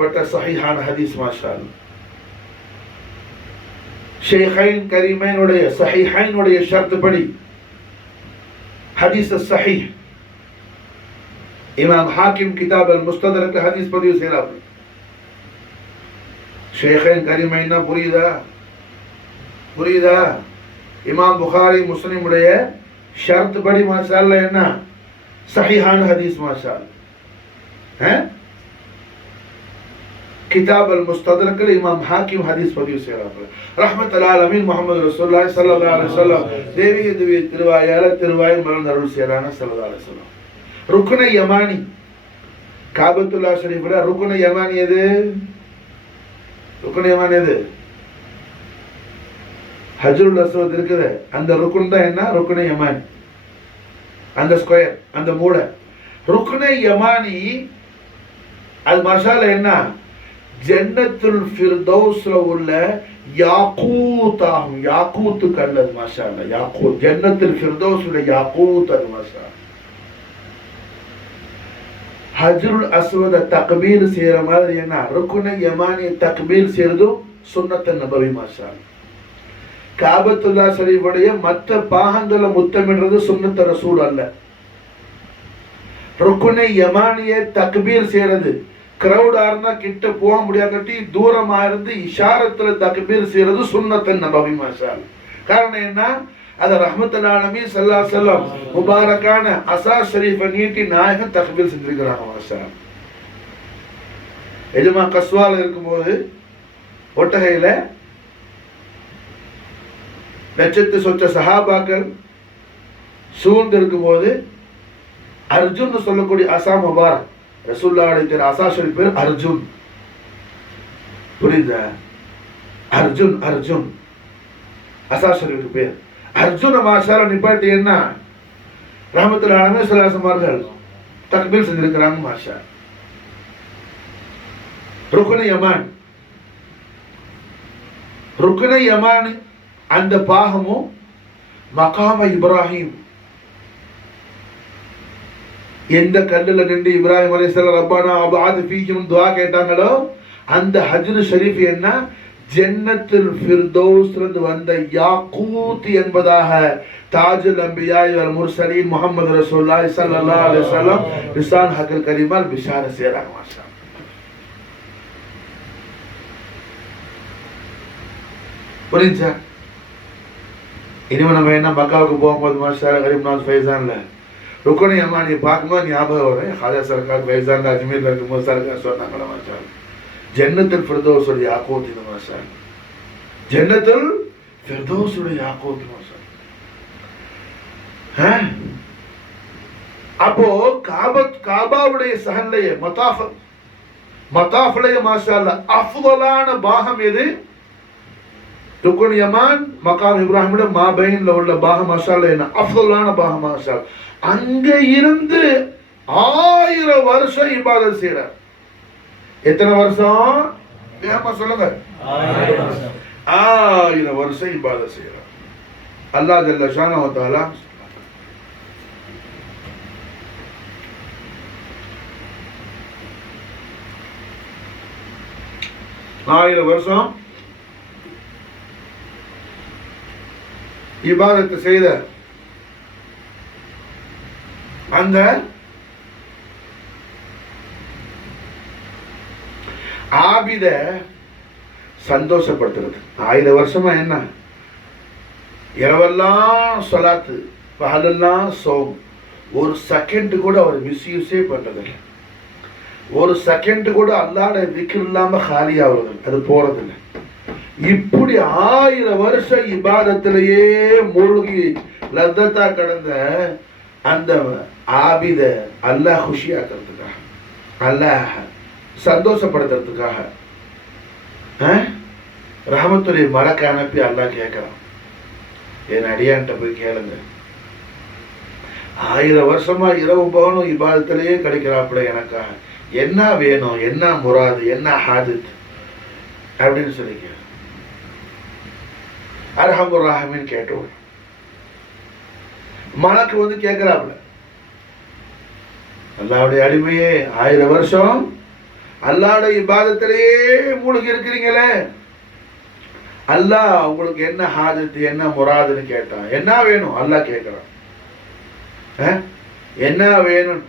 சஹீஹான ஹதீஸ் மாஷா அல்லாஹ். ஷேഖைன் கரீமைனுடைய சஹீஹைனுடைய ஷர்த் படி ஹதீஸ் சஹீஹ் இமாம் ஹாக்கிம் கிதாப் அல் முஸ்ததரக் ஹதீஸ் பதிவு செய்றார். ஷேഖைன் கரீமைனா புரியுதா? இமாம் புகாரி முஸ்லிம் உடைய ஷர்த் படி மாஷா அல்லாஹ் என்ன சஹீஹான ஹதீஸ் மாஷா அல்லாஹ். கிதாப் அல் முஸ்ததரக்கில் இமாம் ஹாக்கிம் ஹதீஸ் பதிவு செய்கிறார்கள். ரஹ்மத்துல் ஆலமீன் முஹம்மது ரசூலுல்லாஹி ஸல்லல்லாஹு அலைஹி வஸல்லம் தேவிய திருவாயால திருவாய் மலர்ந்து அருள் செய்றாங்க ஸல்லல்லாஹு அலைஹி வஸல்லம். ருக்னு யமானி காபத்துல்லாஹ் ஷரீஃப்ல ருக்னு யமானி எது? ருக்னு யமானி எது? ஹஜ்ருல் அஸ்வத் இருக்குது, அந்த ருக்ன் தான் என்ன? ருக்னு யமானி, அந்த ஸ்கொயர், அந்த மூலை. ருக்னு யமானி அது மசாலா என்ன? ஜன்னத்துல் ஃபிர்தௌஸ்ல உள்ள யாக்கூத் ஆகும். யாக்கூத்து கல் அது மாஷாஅல்லா. யாக்கூத் ஜன்னத்துல் ஃபிர்தௌஸ்ல யாக்கூத் அது மாஷாஅல்லா. ஹஜ்ருல் அஸ்வத தக்பீர் செய்யற மாதிரி என்ன ருக்னு யமானி தக்பீர் செய்யறதும் சுன்னத் நபவி மாஷாஅல்லா. காபத்துல்லாஹ் ஷரீஃபுடைய மற்ற பாகங்களை முத்தமிடுறது சுன்னத் ரசூல் அல்ல. ருக்னு யமானியை தக்பீர் செய்யறது கிரௌடா இருந்தா கிட்ட போக முடியாட்டி தூரமா இருந்து இஷாரத்துல தக்பீர் செய்யறது சுன்னத் நபவி மாஷாஅல்லா. காரணம் என்ன? அது ரஹ்மத்துல் ஆலமீன் ஸல்லல்லாஹு அலைஹி வஸல்லம் முபாரக்கான அஸா ஷரீஃபை நீட்டி நாயகம் தக்பீர் செஞ்சிருக்கிறாங்க மாஷாஅல்லா. எஜமா கஸ்வால இருக்கும்போது ஒட்டகையில லட்சத்து சொச்ச சஹாபாக்கள் சூழ்ந்து இருக்கும்போது அர்ஜுன் சொல்லக்கூடிய அஸா முபாரக் ரசூலுல்லாஹுடைய அஸா ஷரீஃப் பேர் அர்ஜுன். புரியுதா? அர்ஜுன் அஸா ஷரீஃப் பேர் அர்ஜுன். மாஷாஅல்லா நிப்பாட்டி என்ன ரஹ்மத்துல் ஆலமீன் ஸல்லல்லாஹு அலைஹி வஸல்லம் தக்பீர் செஞ்சிருக்கிறாங்க மாஷா. ருக்னு யமான் அந்த பாகமும் மகாம இப்ராஹிம் எந்த கல்லுல நின்று இப்ராஹிம் அலைஹிஸ்ஸலாம் ரப்பானா அபஅத் ஃபீஹிம் துஆ கேட்டாங்களோ அந்த ஹஜ்ரு ஷரீஃப் என்ன ஜன்னத்துல் ஃபிர்தௌஸ்ல வந்த யாக்கூத் என்பதாக தாஜுல் அன்பியா வல் முர்சலீன் முஹம்மது ரசூலுல்லாஹி ஸல்லல்லாஹு அலைஹி வஸல்லம் லிசான் ஹக்கல் கரீமால் பிஷார செய்றாங்க மாஷா. புரிஞ்சா? இனிமே நம்ம என்ன மக்காவுக்கு போகும்போது மாஷா கரீம்நாத் ஃபைசான்ல ருக்னு யமானி பார்க்கும்போது ஞாபகம் வரும். ஹாஜா சர்கார் ஃபைசான்ல அஜ்மீர்ல இருக்கும்போது சர்கார் சொன்னாங்களா மாஷா ஜன்னத்துல் ஃபிர்தௌஸ் உடைய யாக்கூத் இது மாஷா. ஜன்னத்துல் ஃபிர்தௌஸ் உடைய யாக்கூத் மாஷா. அப்போ காபாவுடைய சஹன்லயே மதாஃப்லயே மாஷா அல்லாஹ் அஃதலான பாகம் எது? ருக்னு யமான் மகாம் இப்ராஹிமோட மாபைன்ல உள்ள பாகம் மாஷா அல்லாஹ் என்ன அஃதலான பாகம் மாஷா அல்லாஹ். அங்க இருந்து 1000 வருஷம் இபாதத் செய்றார். எத்தனை வருஷம்? ஏமா சொல்லுங்க. 1000 வருஷம் இபாதத் செய்றார். அல்லாஹ் ஜல்ல ஷானஹு வ தஆலா 1000 வருஷம் இபாதத் செய்த அந்த ஆபித சந்தோஷப்படுத்துறது. 1000 வருஷமா என்ன இரவெல்லாம் சொலாத்து பகலெல்லாம் சோம். ஒரு செகண்ட் கூட அவர் மிஸ்யூஸே பண்றதில்லை. ஒரு செகண்ட் கூட அல்லாஹ்வுடைய திக்ர் இல்லாம காலி ஆகுறது அது போறதில்லை. இப்படி 1000 வருஷம் இபாதத்திலேயே மூழ்கி லத்தத்தா கடந்த அந்த ஆபித அல்லாஹ் குஷியாக்கிறதுக்காக அல்லாஹ் சந்தோஷப்படுத்துறதுக்காக ரஹமத்துடைய மலக்க அனுப்பி அல்லாஹ் கேட்கிறான், என் அடியான்ட்ட போய் கேளுங்க, 1000 வருஷமா இரவு பகலும் இபாதத்திலேயே கிடைக்கிறாப்புல எனக்காக என்ன வேணும், என்ன முராது, என்ன ஹாஜத் அப்படின்னு சொல்லி அர்ஹமுர் ரஹீமின் கேட்டோம். மலக்கு வந்து கேட்கிறாப்புல, அல்லாஹ்வுடைய அடிமையே 1000 வருஷம் அல்லாஹ்வுடைய இபாதத்திலேயே மூழ்கி இருக்கிறீங்களே. அல்லாஹ் உங்களுக்கு என்ன ஹாஜத்து என்ன முராதுன்னு கேட்டான். என்ன வேணும் அல்லாஹ் கேட்கிறான். என்ன வேணும்?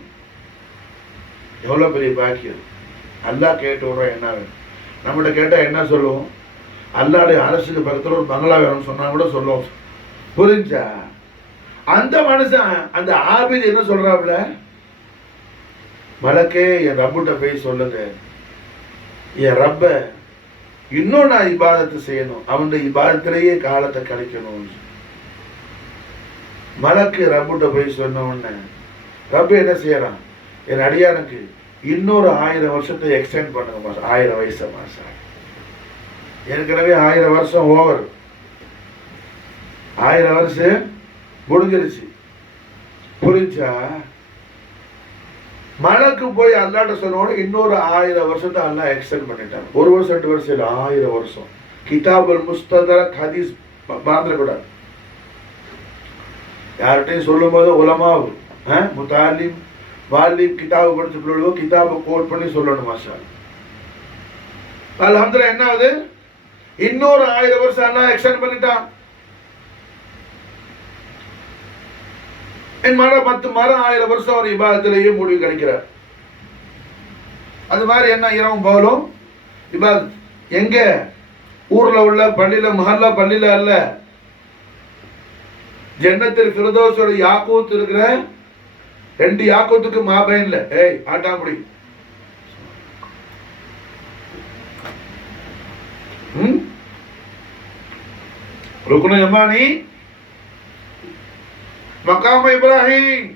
எவ்வளவு பெரிய பாக்கியம். அல்லாஹ் கேட்டு விடுறோம் என்ன வேணும். நம்மகிட்ட கேட்டா என்ன சொல்லுவோம்? அல்லாஹ்வுடைய அரசுக்கு பக்கத்துல ஒரு பங்களா வேணும்னு சொன்னா கூட சொல்லுவோம். புரிஞ்சா? அந்த மனுஷன் அந்த ஆபித் என்ன சொல்றாப்ல, மலக்கே என் ரப்புட்ட போய் சொல்லுங்க, என் ரப்ப இன்னும் நான் இபாதத்தை செய்யணும், அவனுடைய இபாதத்திலேயே காலத்தை கழிக்கணும். மலக்கு ரப்புட்ட போய் சொன்ன உடனே ரப்பு என்ன செய்யறான், என் அடியானுக்கு இன்னொரு 1000 வருஷத்தை எக்ஸ்டெண்ட் பண்ணுங்க மாசம். 1000 வயசு மாசம். ஏற்கனவே 1000 வருஷம் ஓவர். 1000 வருஷம் முடிஞ்சிருச்சு. புரிஞ்சா? மலக்கு போய் அல்லாட்ட சொன்னோட இன்னொரு 1000 வருஷத்தை அல்லாஹ் எக்ஸ்டெண்ட் பண்ணிட்டான். 1 வருஷம் 2 வருஷம் இல்லை, 1000 வருஷம். கிதாபுல் முஸ்ததரக் ஹதீஸ் மறந்துடக்கூடாது. யார்கிட்டையும் சொல்லும் போது உலமாவு முத்தாலிம் வாலிம் கிதாபு படிச்சு பிள்ளைவோ கிதாபை கோட் பண்ணி சொல்லணும். மாஷா அல்ஹம்துலில்லாஹ். என்ன ஆகுது? இன்னொரு 1000 வருஷம் அல்லாஹ் எக்ஸ்டெண்ட் பண்ணிட்டான். என் மரம் 10 வருஷம் ஒரு இபாதத்திலேயே முடிவு கிடைக்கிறார். அது மாதிரி என்ன இரவும் போலும் இபாதத். எங்க? ஊர்ல உள்ள பள்ளியில, மஹல்லா பள்ளியில அல்ல, ஜன்னத்தில் ஃபிர்தௌஸோட யாக்கூத் இருக்கிற 2 யாக்கூத்துக்கு மாபைன்ல. ஏய் ஆட்டாம்படி ருக்னு யமானி மகாம் இப்ராஹிம்.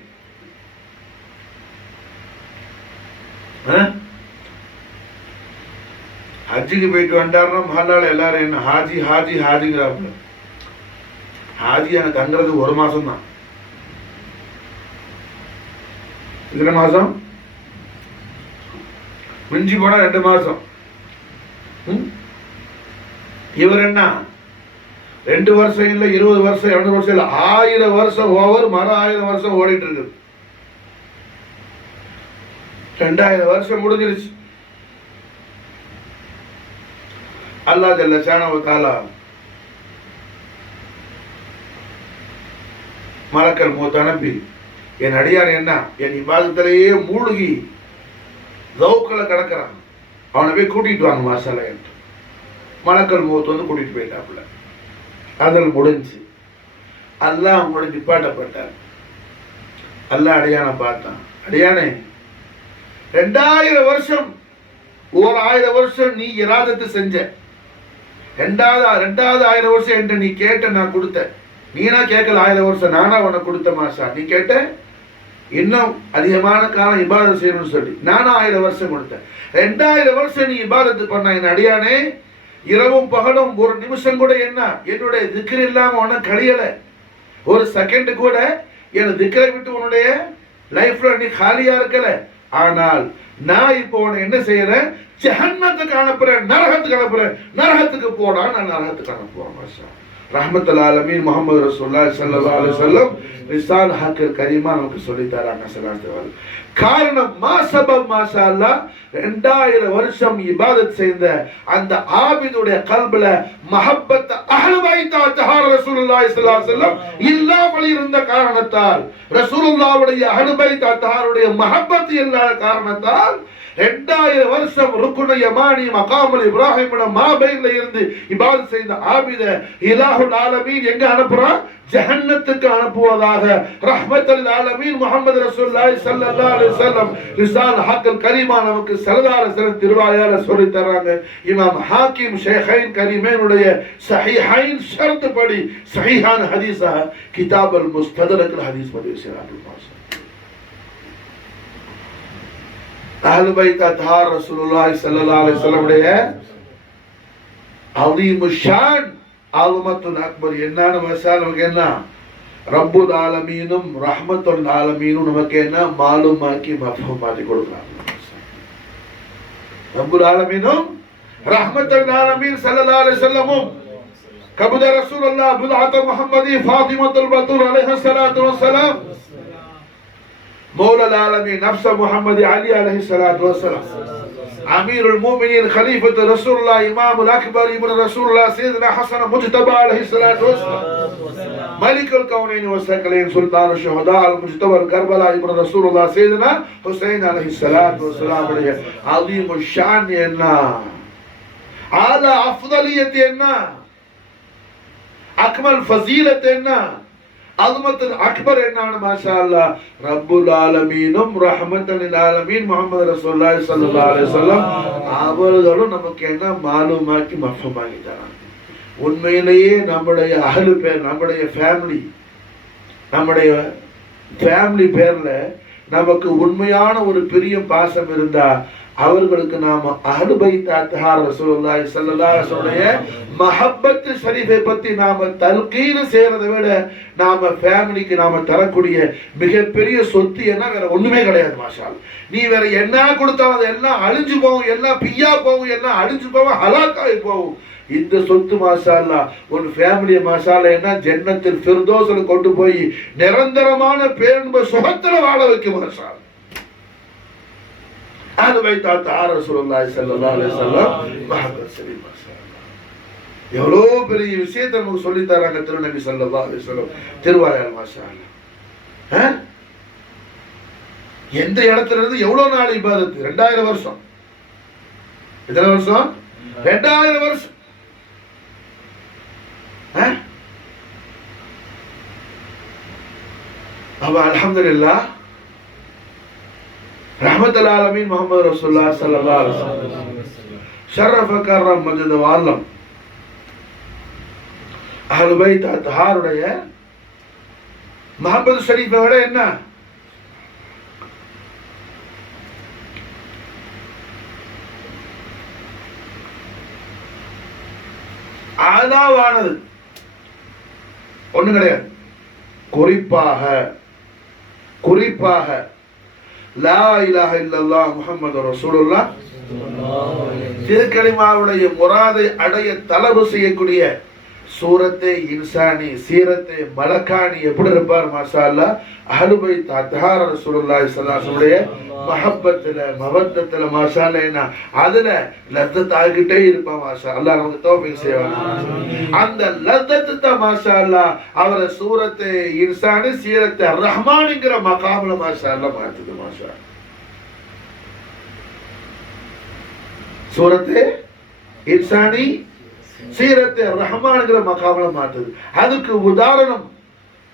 ஹஜ்ஜுக்கு போயிட்டு வந்தாருன்னா மஹல்லால எல்லாரும் என்ன ஹாஜி ஹாஜி ஹாஜிங்கிறாப்புல. ஹாஜி அங்க தங்குறது 1 மாசம் தான். எத்தனை மாசம்? மிஞ்சி போனா 2 மாசம். இவர் என்ன 2 வருஷம் இல்ல, 20 வருஷம், 200 வருஷம் இல்ல, 1000 வருஷம் ஓவர். மரம் 1000 வருஷம் ஓடிட்டு இருக்குது. 2000 வருஷம் முடிஞ்சிருச்சு. அல்லாஹ் ஜல்ல ஷானஹு வ தஆலா மலக்கல் மௌத் அனுப்பி, என் அடியான் என்ன என் இபாதத்திலேயே மூழ்கி ஜௌக்ல கிடக்கிறான், அவனை போய் கூட்டிட்டு வாங்க மாஷாஅல்லாஹ் என்று மலக்கல் மௌத் வந்து கூட்டிட்டு போயிட்டாப்புல. அதில் முடிஞ்சு அல்லாஹ் அவங்களோட நிப்பாட்டப்பட்டார். அல்லாஹ் அடியானை பார்த்தான். அடியானே, 2000 வருஷம், 1000 வருஷம் நீ இராதத்து செஞ்ச, ரெண்டாவது 1000 வருஷம் என்று நீ கேட்ட, நான் கொடுத்த. நீனா கேட்கல 1000 வருஷம், நானா உனக்கு கொடுத்த மாஷா. நீ கேட்ட இன்னும் அதிகமான காலம் இபாதத் செய்யணும்னு சொல்லி நானா 1000 வருஷம் கொடுத்தேன். 2000 வருஷம் நீ இபாதத்து பண்ண என் அடியானே, இரவும் பகலும் 1 நிமிஷம் கூட என்ன என்னுடைய திக்ர் இல்லாம உனக்கு கழியல. 1 செகண்ட் கூட என் திக்ரை விட்டு உன்னுடைய லைஃப்ல நீ காலியா இருக்கல. ஆனால் நான் இப்போ உன்னை என்ன செய்யறேன்? ஜஹன்னத்துக்கு அனுப்புறேன், நரகத்துக்கு அனுப்புறேன். நரகத்துக்கு போடா, நான் நரகத்துக்கு அனுப்புவேன். மாஷா ரஹ்மத்துல் ஆலமீன் முஹம்மது ரசூலுல்லாஹி ஸல்லல்லாஹு அலைஹி வஸல்லம் ரிசால் ஹக்கர் கரீமா நமக்கு சொல்லி தராங்க. ஸல்லல்லாஹு காரணம் மாசபம் மாஷா அல்லாஹ் 2000 வருஷம் இபாதத் செய்த அந்த ஆபிதுடைய கல்புல மஹப்பத் அஹ்லு பைத் தஹார் ரசூலுல்லாஹி ஸல்லல்லாஹு அலைஹி வஸல்லம் இல்லாமல் இருந்த காரணத்தால், ரசூலுல்லாஹ்வுடைய அஹ்லு பைத் தஹாருடைய மஹப்பத் இல்லாத காரணத்தால் 2000 வருஷம் ருக்குனு யமானி மகாமுல் இப்ராஹிம் மாபைன்ல இருந்து இபாதத் செய்த ஆபித இலாஹுல் ஆலமீன் எங்க அனுப்புறான்? ஜஹன்னத்துக்கு அனுப்புவதாக ரஹ்மத்துல் ஆலமீன் முஹம்மது ரசூலுல்லாஹி ஸல்லல்லாஹு அலைஹி வஸல்லம் ரிசால் ஹக்கல் கரீமா நமக்கு ஸல்லல்லாஹு அலைஹி வஸல்லம் திருவாயால சொல்லி தராங்க. இமாம் ஹாக்கிம் ஷேഖைன் கரீமைனுடைய ஸஹீஹைன் ஷர்த் படி ஸஹீஹான ஹதீஸா கிதாபுல் முஸ்ததரக் ஹதீஸ் பதிவு செய்றாங்க. அஹ்லு பைத் அத்ஹார் ரசூலுல்லாஹி ஸல்லல்லாஹு அலைஹி வஸல்லம் உடைய அலீமு ஷான் ஆலுமத்துல் அக்பர். என்னன்னு மசால் நமக்கு என்ன? ரப்புல் ஆலமீனும் ரஹ்மத்துல் ஆலமீனும் நமக்கு என்ன மாலுமாக்கி மஃபூமாக்கி கொடுக்குறாங்க. ரப்புல் ஆலமீனும் ரஹ்மத்துல் ஆலமீன் ஸல்லல்லாஹு அலைஹி வஸல்லமும் கபுத ரசூலுல்லாஹ் புல்ஆத் முஹம்மதி ஃபாத்திமத்துல் பத்தூல் அலைஹி ஸலாத்து வஸ்ஸலாம் மௌலா ஆலமீன் நஃப்ஸ முஹம்மதி அலி அலைஹி ஸலாத்து வஸ்ஸலாம் அமீருல் மூமினீன் خليفة رسول الله إمام الأكبر ابن رسول الله سيدنا حسن مجتبى عليه الصلاة والسلام ملك الكونين والثقلين سلطان الشهداء المجتبى الكربلاء ابن رسول الله سيدنا حسين عليه الصلاة والسلام عظيم الشان என்ன على أفضلية என்ன أكمل فضيلة என்ன அஸ்மத்துல் அக்பர் என்னன்னு மாஷா அல்லாஹ் ரப்புல் ஆலமீனும் ரஹ்மத்துல் ஆலமீன் முஹம்மது ரசூலுல்லாஹி ஸல்லல்லாஹு அலைஹி வஸல்லம் அவர்களும் நமக்கு என்ன மாலூமாக்கி மஃபூமாக்கி தராங்க. உண்மையிலேயே நம்முடைய அஹ்லு பேர் நம்முடைய ஃபேமிலி பேர்ல நமக்கு உண்மையான ஒரு பெரிய பாசம் இருந்தா அவர்களுக்கு நாம அஹ்லு பைத் அத்ஹார் ரசூலுல்லாஹி ஸல்லல்லாஹு அலைஹி வஸல்லம் மஹப்பத் ஷரீஃபை பத்தி நாம தல்கீன் செய்யறதை விட நாம ஃபேமிலிக்கு நாம தரக்கூடிய மிகப்பெரிய சொத்து என்ன வேற ஒண்ணுமே கிடையாது மாஷா அல்லாஹ். நீ வேற என்ன கொடுத்தாலும் அது எல்லாம் அழிஞ்சு போகும், எல்லாம் பிய்யா போகும், எல்லாம் அழிஞ்சு போகும், ஹலாக்காகி போகும். இந்த சொத்து மாஷா அல்லாஹ் ஒரு ஃபேமிலியை மாஷா அல்லாஹ் என்ன ஜன்னத்தில் ஃபிர்தௌஸ்ல கொண்டு போய் நிரந்தரமான பேரன்ப சுகத்துல வாழ வைக்கும் மாஷா அல்லாஹ். அஹ்லு பைத் அத்ஹார் ரசூலுல்லாஹி ஸல்லல்லாஹு அலைஹி வஸல்லம் மஹப்பத் ஷரீஃப் மாஷா அல்லாஹ் எவ்வளோ பெரிய விஷயத்தை நமக்கு சொல்லி தராங்க திருநபி ஸல்லல்லாஹு அலைஹி வஸல்லம் திருவாயால் மாஷா அல்லாஹ். எந்த இடத்துல இருந்து எவ்வளவு நாள் இபாதத்? 2000 வருஷம். எத்தனை வருஷம்? 2000 வருஷம். அப்ப அல்ஹம்துலில்லாஹ் ரஹ்மத்துல் ஆலமீன் முஹம்மது ரசூலுல்லாஹி ஸல்லல்லாஹு அலைஹி வஸல்லம் ஷரஃப கர்ரம் மஜ்து வஅல்லம் அஹ்லு பைத் அத்ஹாருடைய மஹப்பத் ஷரீஃபை விட என்ன ஆதாவானது ஒண்ணு கிடையாது. குறிப்பாக லா இலாஹ இல்லல்லாஹ் முஹம்மது ரசூலுல்லாஹ் திருக்கலிமாவுடைய முராதை அடைய தலபு செய்யக்கூடிய சூரத்தை இன்சானி சீரத்தை மலக்கானி எப்படி இருப்பார் மாஷா அல்லாஹ். அஹ்லு பைத் அத்ஹார் ரசூலுல்லாஹி ஸல்லல்லாஹு அலைஹி வஸல்லம் மஹப்பத்துல மவத்தத்துல மாஷா அல்லாஹ் என்ன அதுல லத்தத் ஆகிட்டே இருப்பா மாஷா அல்லாஹ். நமக்கு தௌஃபீக் செய்வாங்க. அந்த லத்தத் தான் மாஷா அல்லாஹ் அவர சூரத்தை இன்சானி சீரத்தை ரஹ்மான்ங்கற மகாம்ல மாஷா அல்லாஹ் மாத்துது மாஷா. சூரத்தை இன்சானி சீரத்தை ரஹ்மான்ங்கற மகாம்ல மாத்துது. அதுக்கு உதாரணம்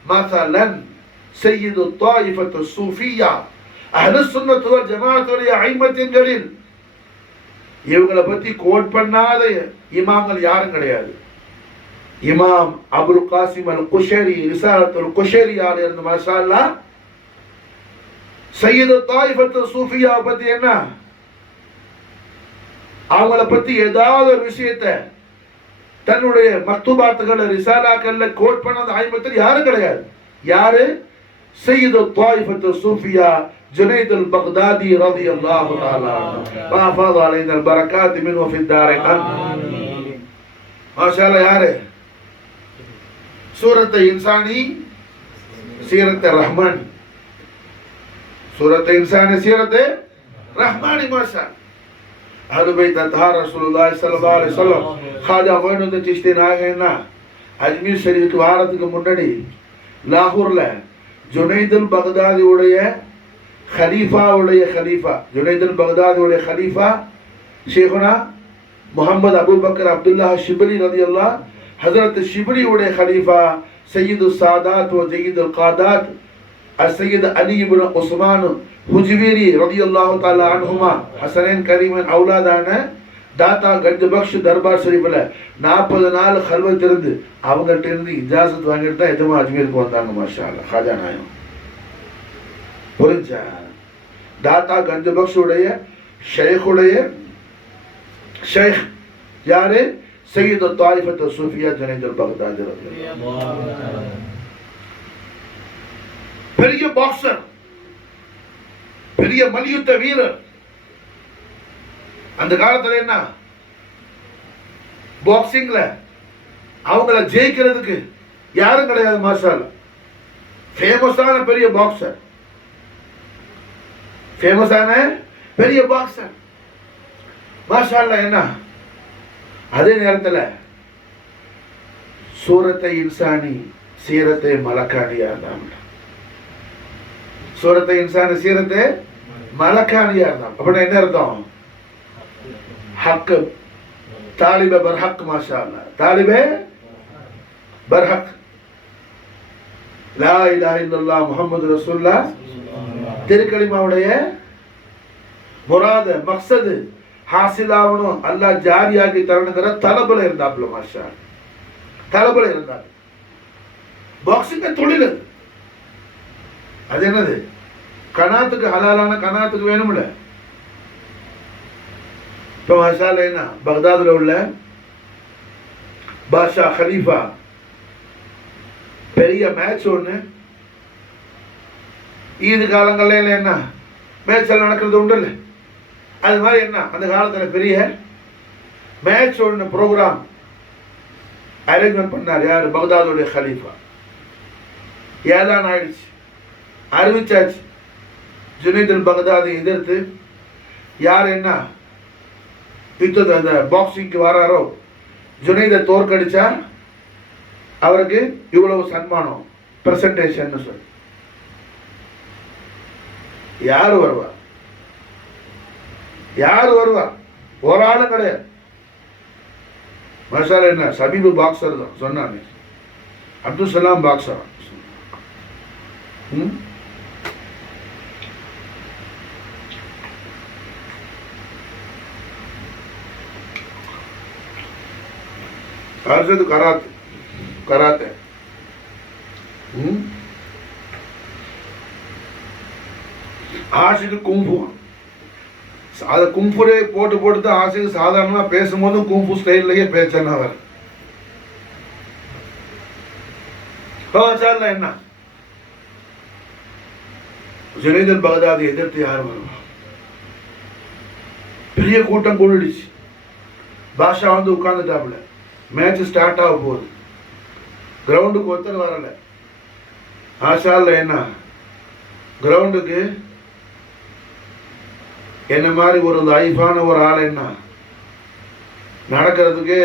மஸலன் சய்யிது த்தாயிஃபத்து சூஃபியா அஹ்லு சுன்னத் வல் ஜமாஅத்துடைய ஐமத்தின்களில் இவங்களை பத்தி கோட் பண்ணாத இமாம்கள் யாரும் கிடையாது. இமாம் அபுல் காசிம் அல் குஷரி ரிசாலத்துல் குஷரியால இருந்து மாஷா அல்லாஹ் சய்யிது த்தாயிஃபத்து சூஃபியா பத்தி என்ன அவங்கள பத்தி ஏதாவது ஒரு விஷயத்தை தன்னுடைய மக்துபாத்துகள ரிசாலாக்கள்ல கோட் பண்ணாத ஐமத்தில் யாரும் கிடையாது. யாரு? சய்யிது த்தாயிஃபத்து சூஃபியா جنيد البغدادي رضي الله تعالى عنه وافاض علينا البركات منه في الدارين آمين. ما شاء الله யாரு? சூரத்தை இன்சானி சீரத்தை ரஹ்மானி. சூரத்தை இன்சானி சீரத்தை ரஹ்மானி மாஷா. அஹ்லு பைத் அத்ஹார் ரசூலுல்லாஹி ஸல்லல்லாஹு அலைஹி வஸல்லம் காஜா மொய்னுத்தீன் சிஷ்தி நாயகன்னா அஜ்மீர் ஷரீஃப்க்கு வாரத்துக்கு முன்னாடி லாகூர்ல ஜுனைதுல் பக்தாதி உடைய खलीफा जुनैदुल बगदादी उड़े खलीफा शेखना मोहम्मद अबू बकर अब्दुल्ला शिबली रदियल्लाह हजरत शिबली उड़े खलीफा सय्यदुस सादात व जय्यदुल कादात सय्यद अली इब्न उस्मान हुजवीरी रदियल्लाहु ताला अन्हुमा हसनैन करीमन औलादाன தாத்தா கஞ்ச பக்ஷ் தர்பார் ஷரீஃப்ல 40 நாள் கல்வத் இருந்து அவங்கள்ட்ட இருந்து இஜாசத் வாங்கிட்டு தான் எஜமா அஜ்மீருக்கு வந்தாங்க மாஷா அல்லாஹ். खाजा நாயம் புரிஞ்சா? தாத்தா கஞ்ச பக்ஷுடைய ஷேக்குடைய ஷேக் யாரு? சய்யிது த்தாயிஃபத்து சூஃபியா ஜுனைதுல் பக்தாதி ரலியல்லாஹு. பெரிய பாக்ஸர், பெரிய மல்யுத்த வீரர். அந்த காலத்துல என்ன பாக்ஸிங்ல அவங்கள ஜெயிக்கிறதுக்கு யாரும் கிடையாது மாஷா அல்லாஹ். ஃபேமஸான பெரிய பாக்ஸர், ஃபேமஸான பெரிய பாக்ஸர். மாஷா அல்லாஹ். என்ன அதே நேரத்தில் சூரத்தை இன்சானி சீரத்தை மலக்கானியா இருந்தாங்க. சூரத்தை இன்சானி சீரத்தை மலக்கானியா இருந்தாங்க. அப்படின்னா என்ன அர்த்தம்? ஹக்கு தாலிப பர்ஹக். மாஷா அல்லாஹ். தாலிபே பர்ஹக். லா இலாஹ இல்லல்லாஹ் முஹம்மது ரசூலுல்லாஹ் திருக்கலிமாவுடைய முராத மக்சது ஹாசிலாவணும், அல்லாஹ் ஜாரியாக்கி தரணுங்கிற தலபுல இருந்தாப்புல. மாஷா தலபுல இருந்தார். பாக்ஸிங் தொழில் அது என்னது? கனாத்துக்கு ஹலாலான கனாத்துக்கு வேணும்ல. இப்போ மாஷால என்ன பக்தாதுல உள்ள பாஷா ஹலீஃபா பெரிய மேட்ச் ஒன்று ஈது காலங்கள்ல என்ன மேட்ச் எல்லாம் நடக்கிறது உண்டு இல்லை? அது மாதிரி என்ன அந்த காலத்தில் பெரிய மேட்ச் ஒன்று ப்ரோக்ராம் அரேஞ்ச்மெண்ட் பண்ணார். யார்? பக்தாதுடைய ஹலீஃபா. ஏதான் ஆயிடுச்சு, அறிவிச்சாச்சு. ஜுனைதுல் பக்தாதை எதிர்த்து யார் என்ன யுத்தத்தை அந்த பாக்ஸிங்க்கு வராரோ ஜுனைதை தோற்கடிச்சா அவருக்கு இவ்வளவு சன்மானம் பிரசன்டேஷன் சொல்லி. யாரு வருவா? யாரு வருவா? ஒரு ஆளும் கிடையாது. மசாலா என்ன சபீபு பாக்ஸர் தான் சொன்னாங்க. Abdul Salam boxer. Karate karate ஆஷிக்கு கும்பு. அதை கும்புரே போட்டு போட்டு தான் ஆஷிக்கு சாதாரணமா பேசும்போது கும்பு ஸ்டைல்லையே பேச்சனா வர. என்ன ஜுனைதுல் பக்தாதி எதிர்த்து யார் வருவா? பெரிய கூட்டம் கூடிடுச்சு. பாஷா வந்து உட்கார்ந்துட்டாப்புல. மேட்ச் ஸ்டார்ட் ஆக போகுது. கிரவுண்டுக்கு ஒருத்தர் வரல. ஆஷால என்ன கிரவுண்டுக்கு என்ன மாதிரி ஒரு லைஃபான ஒரு ஆள் என்ன நடக்கிறதுக்கு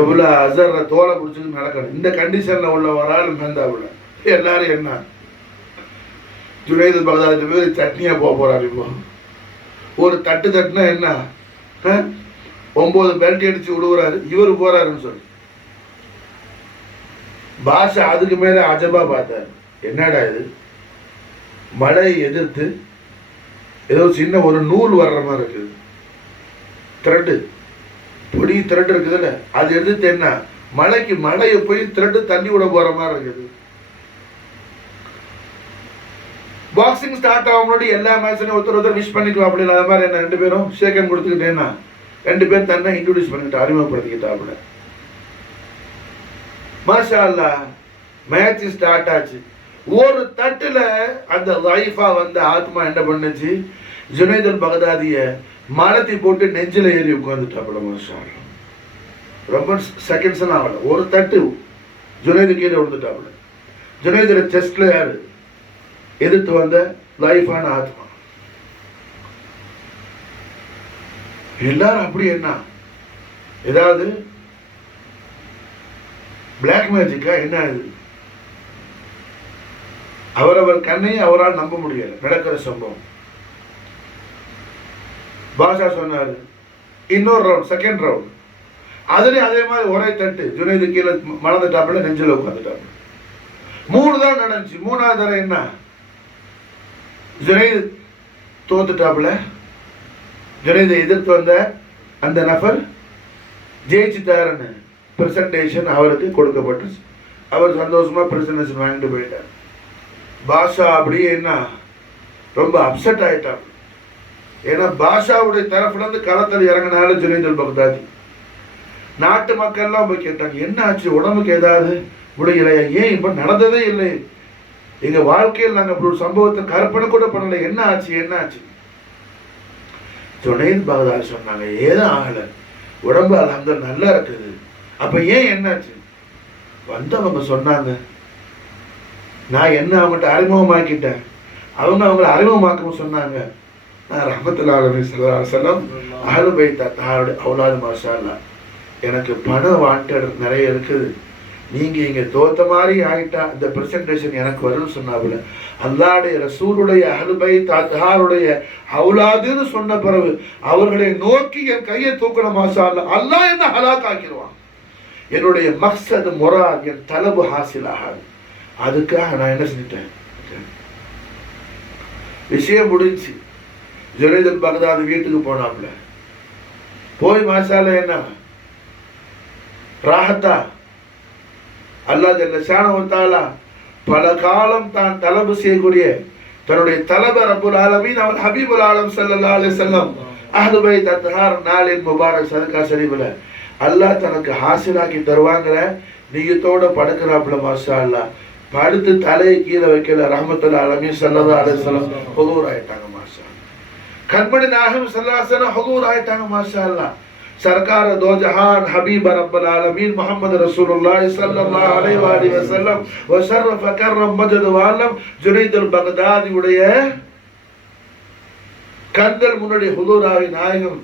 எவ்வளோ அசர்ற தோலை பிடிச்சிட்டு நடக்கணும். இந்த கண்டிஷனில் உள்ள ஒரு ஆள் மேந்தாப்புல. எல்லாரும் என்ன ஜுனைதுல் பக்தாதி போய் சட்னியாக போக போகிறாரு. இப்போ ஒரு தட்டு தட்டுனா என்ன 9 பெல்ட் அடிச்சு விடுகிறாரு. இவர் போறாருன்னு சொல்லி பாஷா அதுக்கு மேல அஜபா பார்த்தாரு. என்னடா இது? மழையை எதிர்த்து ஏதோ சின்ன ஒரு நூல் வர்ற மாதிரி இருக்குது. த்ரெட்டு பொடி த்ரெட் இருக்குதுல்ல, அது எதிர்த்து என்ன மழைக்கு மழையை போய் த்ரெட்டு தண்ணி விட போற மாதிரி இருக்குது. பாக்ஸிங் ஸ்டார்ட் ஆகும் முன்னாடி எல்லா மேட்ச்லையும் ஒருத்தர் விஷ் பண்ணிக்குவா. அப்படி இல்லாத மாதிரி என்ன 2 பேரும் ஷேக்கன் கொடுத்துக்கிட்டேன்னா 2 பேர் தன்னை இன்ட்ரோடியூஸ் பண்ணிட்டு அறிமுகப்படுத்திக்கிட்டாப்புல. மாஷா அல்லாஹ் மேட்ச் ஸ்டார்ட் ஆச்சு. ஒரு தட்டுல அந்த லைஃபா வந்து ஆத்மா என்ன பண்ணுச்சு? ஜுனைதுல் பக்தாதிய மாலத்தி போட்டு நெஞ்சில ஏறி உட்கார்ந்துட்டாப்புல. மாஷா அல்லாஹ் ரொம்ப செகண்ட்ஸ் ஆகல. ஒரு தட்டு ஜுனைது கீழே விழுந்துட்டாப்புல. ஜுனைதுல செஸ்ட்ல யாரு எதிர்த்து வந்த லைஃபான ஆத்மா. எல்லாரும் அப்படி என்ன ஏதாவது பிளாக் மேஜிக்கா என்ன? அவரவர் கண்ணையும் அவரால் நம்ப முடியல. நடக்கிற சம்பவம். பாஷா சொன்னாரு இன்னொரு ரவுண்ட், செகண்ட் ரவுண்ட். அதுலயும் அதே மாதிரி ஒரே தட்டு. ஜுனைது கீழே மறந்துட்டாப்புல, நெஞ்சில உட்காந்துட்டாப்புல. 3 தான் நடந்துச்சு. 3ஆவது தடவை என்ன ஜுனைது தோத்துட்டாப்புல. ஜுனைதை எதிர்த்து வந்த அந்த நபர் ஜெயிச்சுட்டாருன்னு பிரசன்டேஷன் அவருக்கு கொடுக்கப்பட்டு அவர் சந்தோஷமா பிரசன்டேஷன் வாங்கிட்டு போயிட்டார். பாஷா அப்படியே என்ன ரொம்ப அப்செட் ஆயிட்டார். ஏன்னா பாஷாவுடைய தரப்புல இருந்து களத்தில் இறங்கினாலும் ஜுனைதுல் பக்தாதி நாட்டு மக்கள் எல்லாம் போய் கேட்டாங்க, என்ன ஆச்சு? உடம்புக்கு ஏதாவது முடியலையா? ஏன் இப்ப நடந்ததே இல்லை, எங்க வாழ்க்கையில் நாங்க அப்படி ஒரு சம்பவத்தை கற்பனை கூட பண்ணல, என்ன ஆச்சு என்ன ஆச்சு? ஜுனைதுல் பக்தாதி சொன்னாங்க, ஏதும் ஆகல, உடம்பு அல்ஹம்துலில்லாஹ் நல்லா இருக்குது. அப்ப ஏன் என்னாச்சு? வந்தவங்க சொன்னாங்க, நான் என்ன அவங்கள்ட்ட அறிமுகமாக்கிட்டேன், அவங்க அவங்களை அறிமுகமாக்க சொன்னாங்க. நான் ரஹ்மத்துல்லாஹி அலைஹி வஸல்லம் அஹ்லுல் பைத் அத்தாஹருடைய அவுலாது மாஷா அல்லாஹ், எனக்கு பண வாண்டட் நிறைய இருக்குது, நீங்க இங்க தோத்த மாதிரி ஆயிட்டா இந்த பிரசன்டேஷன் எனக்கு வரும்னு சொன்னாப்புல, அல்லாஹ்வுடைய ரசூலுடைய அஹ்லுல் பைத் அத்தாஹருடைய அவுலாதுன்னு சொன்ன பிறகு அவர்களை நோக்கி என் கையை தூக்கணும் மாஷா அல்லாஹ், அல்லாஹ் என்ன ஹலாக் ஆக்கிடுவான். என்னுடைய மக்சத் முராத் என் தலபு ஹாசில் ஆகாது. அதுக்காக நான் என்ன செஞ்சிட்டேன், விஷயம் முடிஞ்சு ஜுனைத் அல் பக்தாதி வீட்டுக்கு போனாப்புல, போய் மாஷால என்ன ராஹத்தா அல்லாஹ் ஜல்ல ஷானஹு வ தஆலா பல காலம் தான் தலபு செய்யக்கூடிய தன்னுடைய தலப ரப்புல் ஆலமீன் அவர் ஹபீபுல் ஆலம் ஸல்லல்லாஹு அலைஹி வஸல்லம் அஹ்லுல் பைத் அத்ஹார் நாளின் முபாரக் சதகா ஷரீஃப்ல அல்லாஹ் தனக்கு ஹாசிலாக்கி தருவாங்கற நியத்தோட படுக்கறாப்புல மாஷா அல்லாஹ். படுத்து தலையை கீழே வைக்கல, ரஹ்மத்துல் ஆலமீன் ஸல்லல்லாஹு அலைஹி வஸல்லம் ஹுதூர் ஆயிட்டாங்க மாஷா அல்லாஹ். கண்மணி நாயகம் ஸல்லல்லாஹு அலைஹி வஸல்லம் ஹுதூர் ஆயிட்டாங்க மாஷா அல்லாஹ். सरकार दो जहान हबीब रब्बुल आलमीन मोहम्मद रसूलुल्लाह सल्लल्लाहु अलैहि वसल्लम व शर्रफ करम मजद वालम जुनैद अल बगदादी உடைய கந்தல் முன்னாடி ஹுதூராவி நாயகம்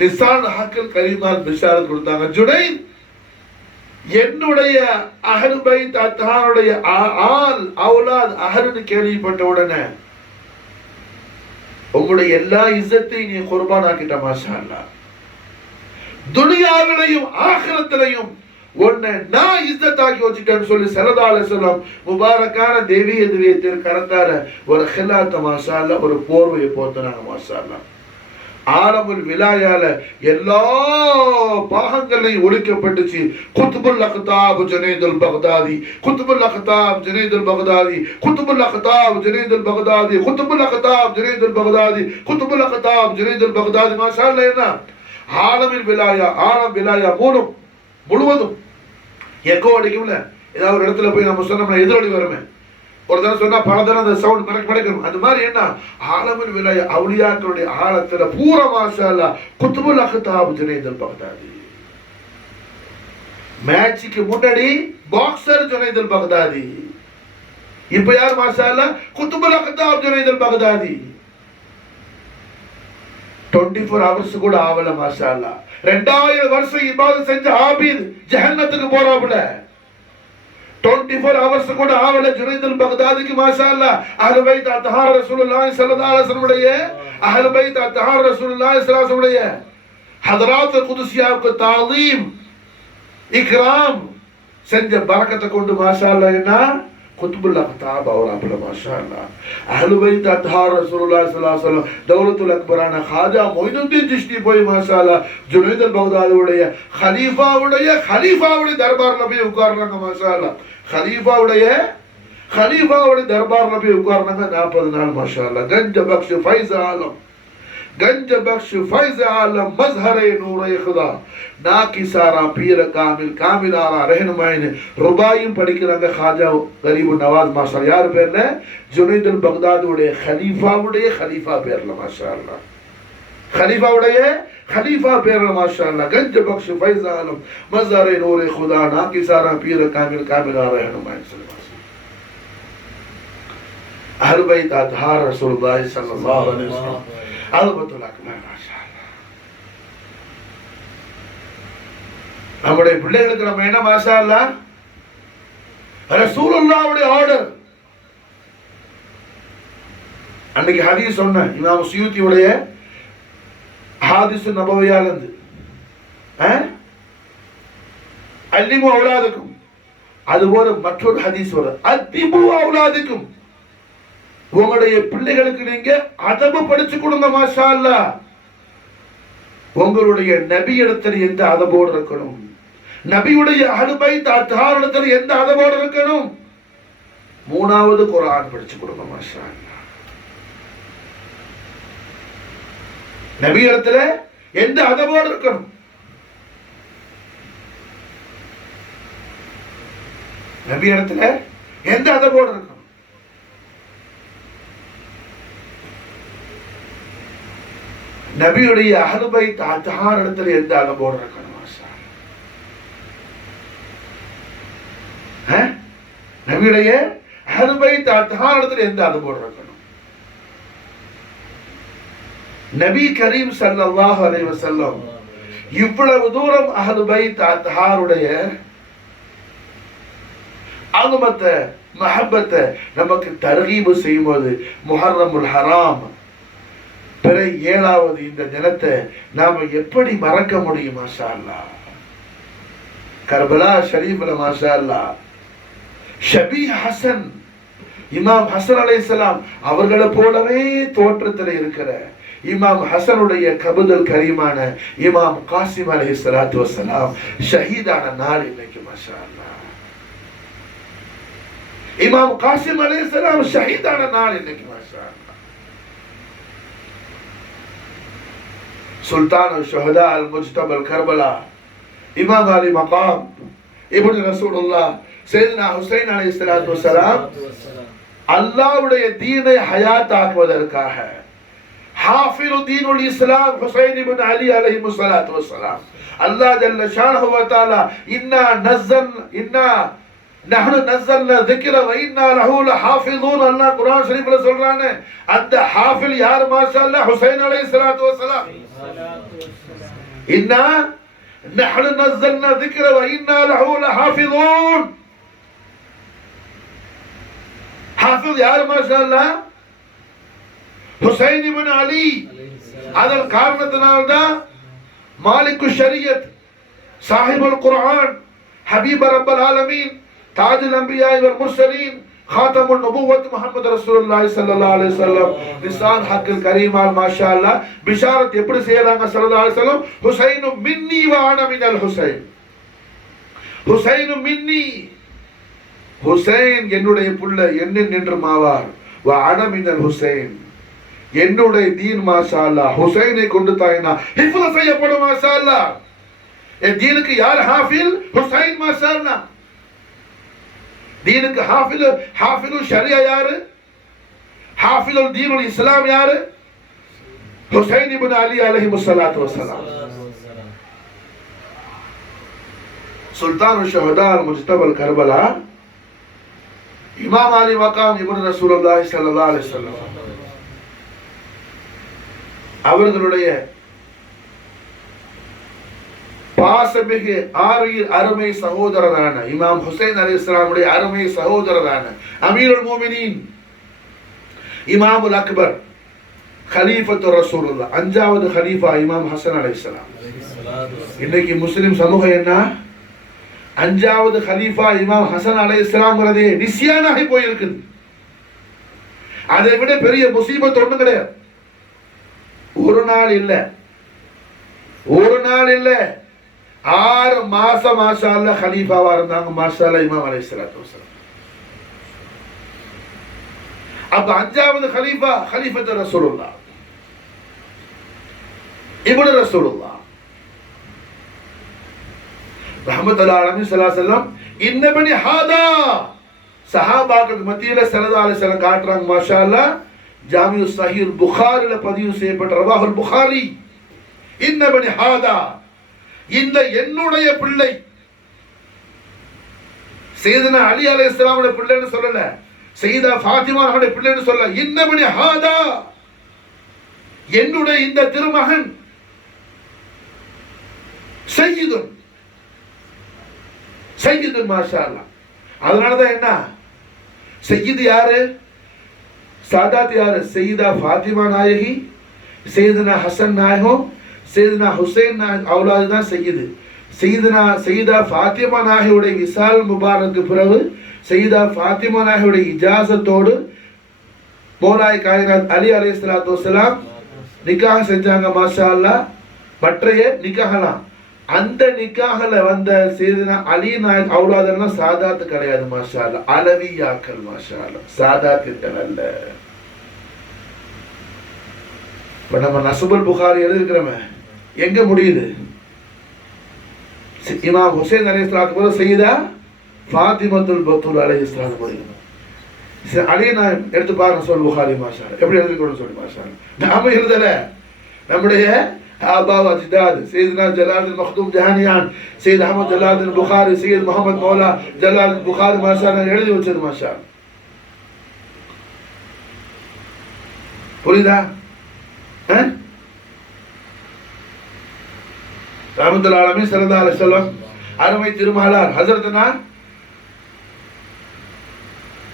லிசான் ஹக்கல் கரீமால் பிஷாரத் கொடுத்தாங்க, ஜுனைத் என்னுடைய அஹ்லுல் பைத் அத்ஹாருடைய ஆல் அவுலாத் அஹ்லுன்னு கேள்விப்பட்ட உடனே உங்களுடைய எல்லா இஸ்ஸத்தையும் நீ குர்பான் ஆக்கிட்ட மாஷா அல்லாஹ். துனியாவிலையும் ஆகிரத்திலையும் உன்னை நான் இஸ்ஸத்தாக்கி வச்சுட்டேன்னு சொல்லி ஸல்லல்லாஹு அலைஹி வஸல்லம் முபாரக்கான தெய்வீக திவ்யத்தின் கரத்தால ஒரு ஹிலாத்த மாஷா அல்லாஹ், ஒரு போர்வையை போர்த்தினாங்க மாஷா அல்லாஹ். ஆலமுல் விலாயால எல்லா பாகங்களையும் ஒழிக்கப்பட்டுச்சு. குத்புல் அக்தாப் ஜுனைத் அல் பக்தாதி, குத்புல் அக்தாப் ஜுனைத் அல் பக்தாதி, குத்புல் அக்தாப் ஜுனைத் அல் பக்தாதி, குத்புல் அக்தாப் ஜுனைத் அல் பக்தாதி, குத்புல் அக்தாப் ஜுனைத் அல் பக்தாதி மாஷா அல்லாஹ். என்ன ஆலமில் விலாயா, ஆலம் விலாயா மூலம் முழுவதும் எக்கோ அடிக்கும்ல, ஏதாவது ஒரு இடத்துல போய் நம்ம சொன்னோம்னா எதிரொலி வருமே, ஒரு தடவை சொன்னா பல தடவை அந்த சவுண்ட் மடக்கணும். அது மாதிரி என்ன ஆலமில் விலாயா அவுலியாக்களுடைய ஆழத்துல பூரா மாஷா அல்லாஹ் குத்புல் அக்தாப் ஜுனைத் அல் பக்தாதி. மேட்சுக்கு முன்னாடி பாக்ஸர் ஜுனைத் அல் பக்தாதி, இப்ப யார் மாஷா அல்லாஹ் குத்புல் அக்தாப் ஜுனைத் அல் பக்தாதி. 24 hours கூட ஆவல மாஷா அல்லாஹ். 2000 வருஷம் இபாதத் செஞ்ச ஆபீத் ஜஹன்னத்துக்கு போறாப்புல. 24 hours கூட ஆவல ஜுனைத் அல் பக்தாதிக்கு மாஷா அல்லாஹ். அஹ்லுல் பைத் அத்ஹார் ரசூலுல்லாஹி ஸல்லல்லாஹு அலைஹி வஸல்லம் உடைய அஹ்லுல் பைத் அத்ஹார் ரசூலுல்லாஹி ஸல்லல்லாஹு அலைஹி வஸல்லம் உடைய ஹதராத் குதுசியாவுக்கு தாலீம் இக்ராம் செஞ்ச பரக்கத்தை கொண்டு மாஷா அல்லாஹ் என்ன குத்புல் அக்தாப் அவராப்புல மாஷா அல்லாஹ். அஹ்லுல் பைத் அத்ஹார் ரசூலுல்லாஹி ஸல்லல்லாஹு அலைஹி வஸல்லம் தௌலத்துல் அக்பரான ஹாஜா மொய்னுத்தீன் சிஷ்டி போய் மாஷா அல்லாஹ் ஜுனைத் அல் பக்தாதியுடைய खलीफाவுடைய தர்பார்ல போய் உட்கார்றாங்க மாஷா அல்லாஹ். खलीफाவுடைய தர்பார்ல போய் உட்கார்றாங்க 40 நாள் மாஷா அல்லாஹ். கஞ்ச பக்ஷ் ஃபைஸ் ஆலம், गंज बख्श फैज आलम मजहरे नूर खुदा नाकी सारा पीर कामिल कामिल आरा रहनुमाइन रुबाइயும் படிக்கிறாங்க खाजा गरीब नवाज माशाअल्लाह. யார் பேர்ல ஜுனைத் அல் பக்தாதியுடைய खलीफा பேர்ல மாஷாஅல்லாஹ். खलीफाவுடைய खलीफा பேர்ல மாஷாஅல்லாஹ். गंज बख्श फैज आलम मजहरे नूर खुदा नाकी सारा पीर कामिल कामिल आरा रहनुमाइन अहल बैत अत्हार रसूलुल्लाह सल्लल्लाहु अलैहि वसल्लम நம்முடைய பிள்ளைகளுக்கு நம்ம என்ன மாஷா அல்லாஹ் ரசூலுல்லாஹ்வுடைய ஆர்டர். அன்னைக்கு ஹதீஸ் சொன்ன இமாம் சுயூத்தியுடைய ஹதீஸ் நபவியால இருந்து அல்லிமு அவுலாதுக்கும், அதுபோல மற்றொரு ஹதீஸ் வர அத்திபு அவுலாதுக்கும், உங்களுடைய பிள்ளைகளுக்கு நீங்க அதபு படிச்சு கொடுங்க மாஷா அல்லாஹ். உங்களுடைய நபி இடத்துல எந்த அதபோடு இருக்கணும், நபியுடைய அஹ்லுல் பைத் அத்ஹார் இடத்துல எந்த அதபோடு இருக்கணும். மூணாவது குர்ஆன் படிச்சு கொடுங்க மாஷா அல்லாஹ். நபி இடத்துல எந்த அதபோடு இருக்கணும், நபி இடத்துல எந்த அதபோடு இருக்கணும். நபியுடைய அஹ்லுல் பைத் அத்ஹார் இடத்துல எந்த அதபோடு இருக்கணும் மாஷா அல்லாஹ். நபியுடைய அஹ்லுல் பைத் அத்ஹார் இடத்துல எந்த அதபோடு இருக்கணும். நபி கரீம் ஸல்லல்லாஹு அலைஹி வஸல்லம் இவ்வளவு தூரம் அஹ்லு பைத் அத்ஹாருடைய அனுமத்தை மஹப்பத்தை நமக்கு தர்கீபு செய்யும்போது முஹர்ரமுல் ஹராம் பிறை 7வது இந்த தினத்தை நாம எப்படி மறக்க முடியும்? மாஷா அல்லாஹ். கர்பலா ஷரீஃப்ல மாஷா அல்லாஹ் ஷபீ ஹசன் இமாம் ஹசன் அலைஹிஸ்ஸலாம் அவர்களை போலவே தோற்றத்தில் இருக்கிற இமாம் ஹசனுடைய கபுதல் கரீமான இமாம் காசிம் அலைஹிஸ்ஸலாத்து வஸ்ஸலாம் ஷஹீதான நாள் இன்னைக்கு. மாஷா அல்லாஹ். இமாம் காசிம் அலைஹிஸ்ஸலாம் ஷஹீதான நாள் இன்னைக்கு. மாஷா அல்லாஹ். சுல்தான் ஷுஹதா அல் முஜ்தபல் கர்பலா இமாம் அலி மகாம் இப்னு ரசூலுல்லாஹ் சையதுனா ஹுசைன் அலைஹிஸ்ஸலாத்து வஸ்ஸலாம் அல்லாஹ்வுடைய தீனை ஹயாத் ஆக்குவதற்காக ஹாஃபிரு தீனுல் இஸ்லாம் ஹுசைன் இப்னு அலி அலைஹிஸ்ஸலாத்து வஸ்ஸலாம் அல்லாஹ் ஜல்ல ஷானஹு வ தஆலா இன்னா நஹ்னு நஸல்னா ذிக்ர வ இன்னா லஹு லஹாஃபிதூன் அல்லாஹ் குர்ஆன் ஷரீஃப்ல சொல்றானே அந்த ஹாஃபில் யார்? மாஷா அல்லாஹ் ஹுசைன் அலைஹிஸ்ஸலாத்து வஸ்ஸலாம். இன்னா நஹ்னு நஸல்னா ذிக்ர வ இன்னா லஹு லஹாஃபிதூன். ஹாஃபிஸ் யார்? மாஷா அல்லாஹ் ஹுசைன் இப்னு அலி. அதன் காரணத்தினால்தான் மாலிக்கு ஷரியத் சாஹிபுல் குர்ஆன் ஹபீப் ரப்பல் ஆலமீன் தாஜுல் அன்பியா வல் முர்சலீன் खातमुन नबुव्वत முஹம்மது ரசூலுல்லாஹி ஸல்லல்லாஹு அலைஹி வஸல்லம் லிசான் ஹக்கில் கரீமால் மாஷா அல்லாஹ் பிஷாரத் எப்படி செய்யறாங்க? ஸல்லல்லாஹு அலைஹி வஸல்லம் ஹுசைனு மின்னி வ அன மினல் ஹுசைன். ஹுசைனு மின்னி, ஹுசைன் என்னுடைய புள்ள என்னில் நின்று மாவார். வ அன மினல் ஹுசைன், என்னுடைய தீன் மாஷா அல்லாஹ் ஹுசைனை கொண்டு தாயினா ஹிஃப்ஸ் செய்யப்படும். மாஷா அல்லாஹ். என் தீனுக்கு யார் ஹாஃபில்? ஹுசைன். மாஷா அல்லாஹ். தீனுக்கு ஹாஃபிலு ஷரியா யாரு? ஹாஃபிலுல் தீனுல் இஸ்லாம் யாரு? ஹுசைன் இப்னு அலி அலைஹிஸ்ஸலாத்து வஸ்ஸலாம். சுல்தான் ஷுஹதா அல் முஜ்தபல் கர்பலா இமாம் அலி மகாம் இப்னு ரசூலுல்லாஹி ஸல்லல்லாஹு அலைஹி வஸல்லம் அவர்களுடைய பாசமிகு அருமை சகோதரரான இமாம் ஹுசைன் அலைஹிஸ்ஸலாமுடைய அருமை சகோதரரான அமீருல் மோமினீன் இமாமுல் அக்பர் கலீஃபத்து ரசூலுல்லாஹ் 5வது கலீஃபா இமாம் ஹசன் அலைஹிஸ்ஸலாம். இன்னைக்கு முஸ்லிம் சமூகம் என்ன? 5வது கலீஃபா இமாம் ஹசன் அலைஹிஸ்ஸலாம்ங்கிறதே நிஸ்யானாகி போயிருக்குது. அதை விட பெரிய முசீபத் ஒன்றும் கிடையாது. ஒரு நாள் இல்ல 6 மாசம் மாஷா அல்லாஹ் கலீஃபாவா இருந்தாங்க. மாஷா அல்லாஹ் இமாம் அலைஹிஸ்ஸலாத்து வஸலாம். அப்ப 5வது கலீஃபா கலீஃபத்து ரசூலுல்லாஹ் இப்னு ரசூலுல்லாஹ் ரஹ்மத்துல்லாஹி அலைஹி ஸல்லல்லாஹு இன்னபனி ஹாதா சஹாபாக்களுக்கு மத்தியில ஸல்லல்லாஹு அலைஹி வஸல்லம் காட்டுறாங்க. மாஷா அல்லாஹ் ஜாமிஉ ஸஹீஹ் புகாரில பதிவு செய்யப்பட்ட ரவாஹுல் புகாரி இன்னபனி ஹாதா, இந்த என்னுடைய பிள்ளை. சையதுனா அலி அலைஹிஸ்ஸலாமுடைய பிள்ளைன்னு சொல்லல, சையதா ஃபாத்திமாவுடைய பிள்ளைன்னு சொல்ல. இன்னபனி ஹாதா, என்னுடைய இந்த திருமகன் சையதுன் மாஷா அல்லாஹ். அதனாலதான் என்ன சையது யாரு? சாதாத் யாரு? சையதா ஃபாத்திமா நாயகி, சையதுனா ஹசன் நாயகம், சையதுனா ஹுசைன் அவுலாது தான் சையது. சையதா ஃபாத்திமா நாயகியுடைய விசால் முபாரக்கு பிறகு சையதா ஃபாத்திமா நாயகியுடைய இஜாசத்தோடு மௌலாய் காயினாத் அலி அலைஹிஸ்ஸலாத்து வஸ்ஸலாம் நிக்காஹ் செஞ்சாங்க. மாஷா அல்லாஹ். மற்றைய நிக்காஹலாம் அந்த நிக்காஹல வந்த சையதுனா அலி நாயக் அவுலாதெல்லாம் சாதாத்து கிடையாது. மாஷா அல்லாஹ். அலவியாக்கள். மாஷா அல்லாஹ். சாதாத்துகள் அல்ல. இப்ப நம்ம நசுபுல் புகாரி எழுதிருக்கிறோமே, எங்க முடியுது? இமாம் ஹுசைன் அலைஹிஸ்ஸலாத்து போது சையதா ஃபாத்திமத்துல் பத்தூல் அலைஹிஸ்ஸலாம் முடியுது. அலி நான் எடுத்து பாருங்க சொல் புகாரி. மாஷா அல்லாஹ். எப்படி எழுதிக்கணும்னு சொல்லி மாஷா அல்லாஹ். நாம எழுதல, நம்முடைய ஆபாவ அஜ்தாத் சையதுனா ஜலாலுல் மக்தூம் ஜஹானியான், சையத் அஹ்மத் ஜலாலுல் புகாரி, சையத் முஹம்மத் மௌலா ஜலாலுல் புகாரி மாஷா அல்லாஹ் எழுதி வச்சது. மாஷா அல்லாஹ். புரியுதா? ரஹ்மத்துல் ஆலமீன் ஸல்லல்லாஹு அலைஹி வஸல்லம் அருமை திருமகளார் ஹஜ்ரத்னா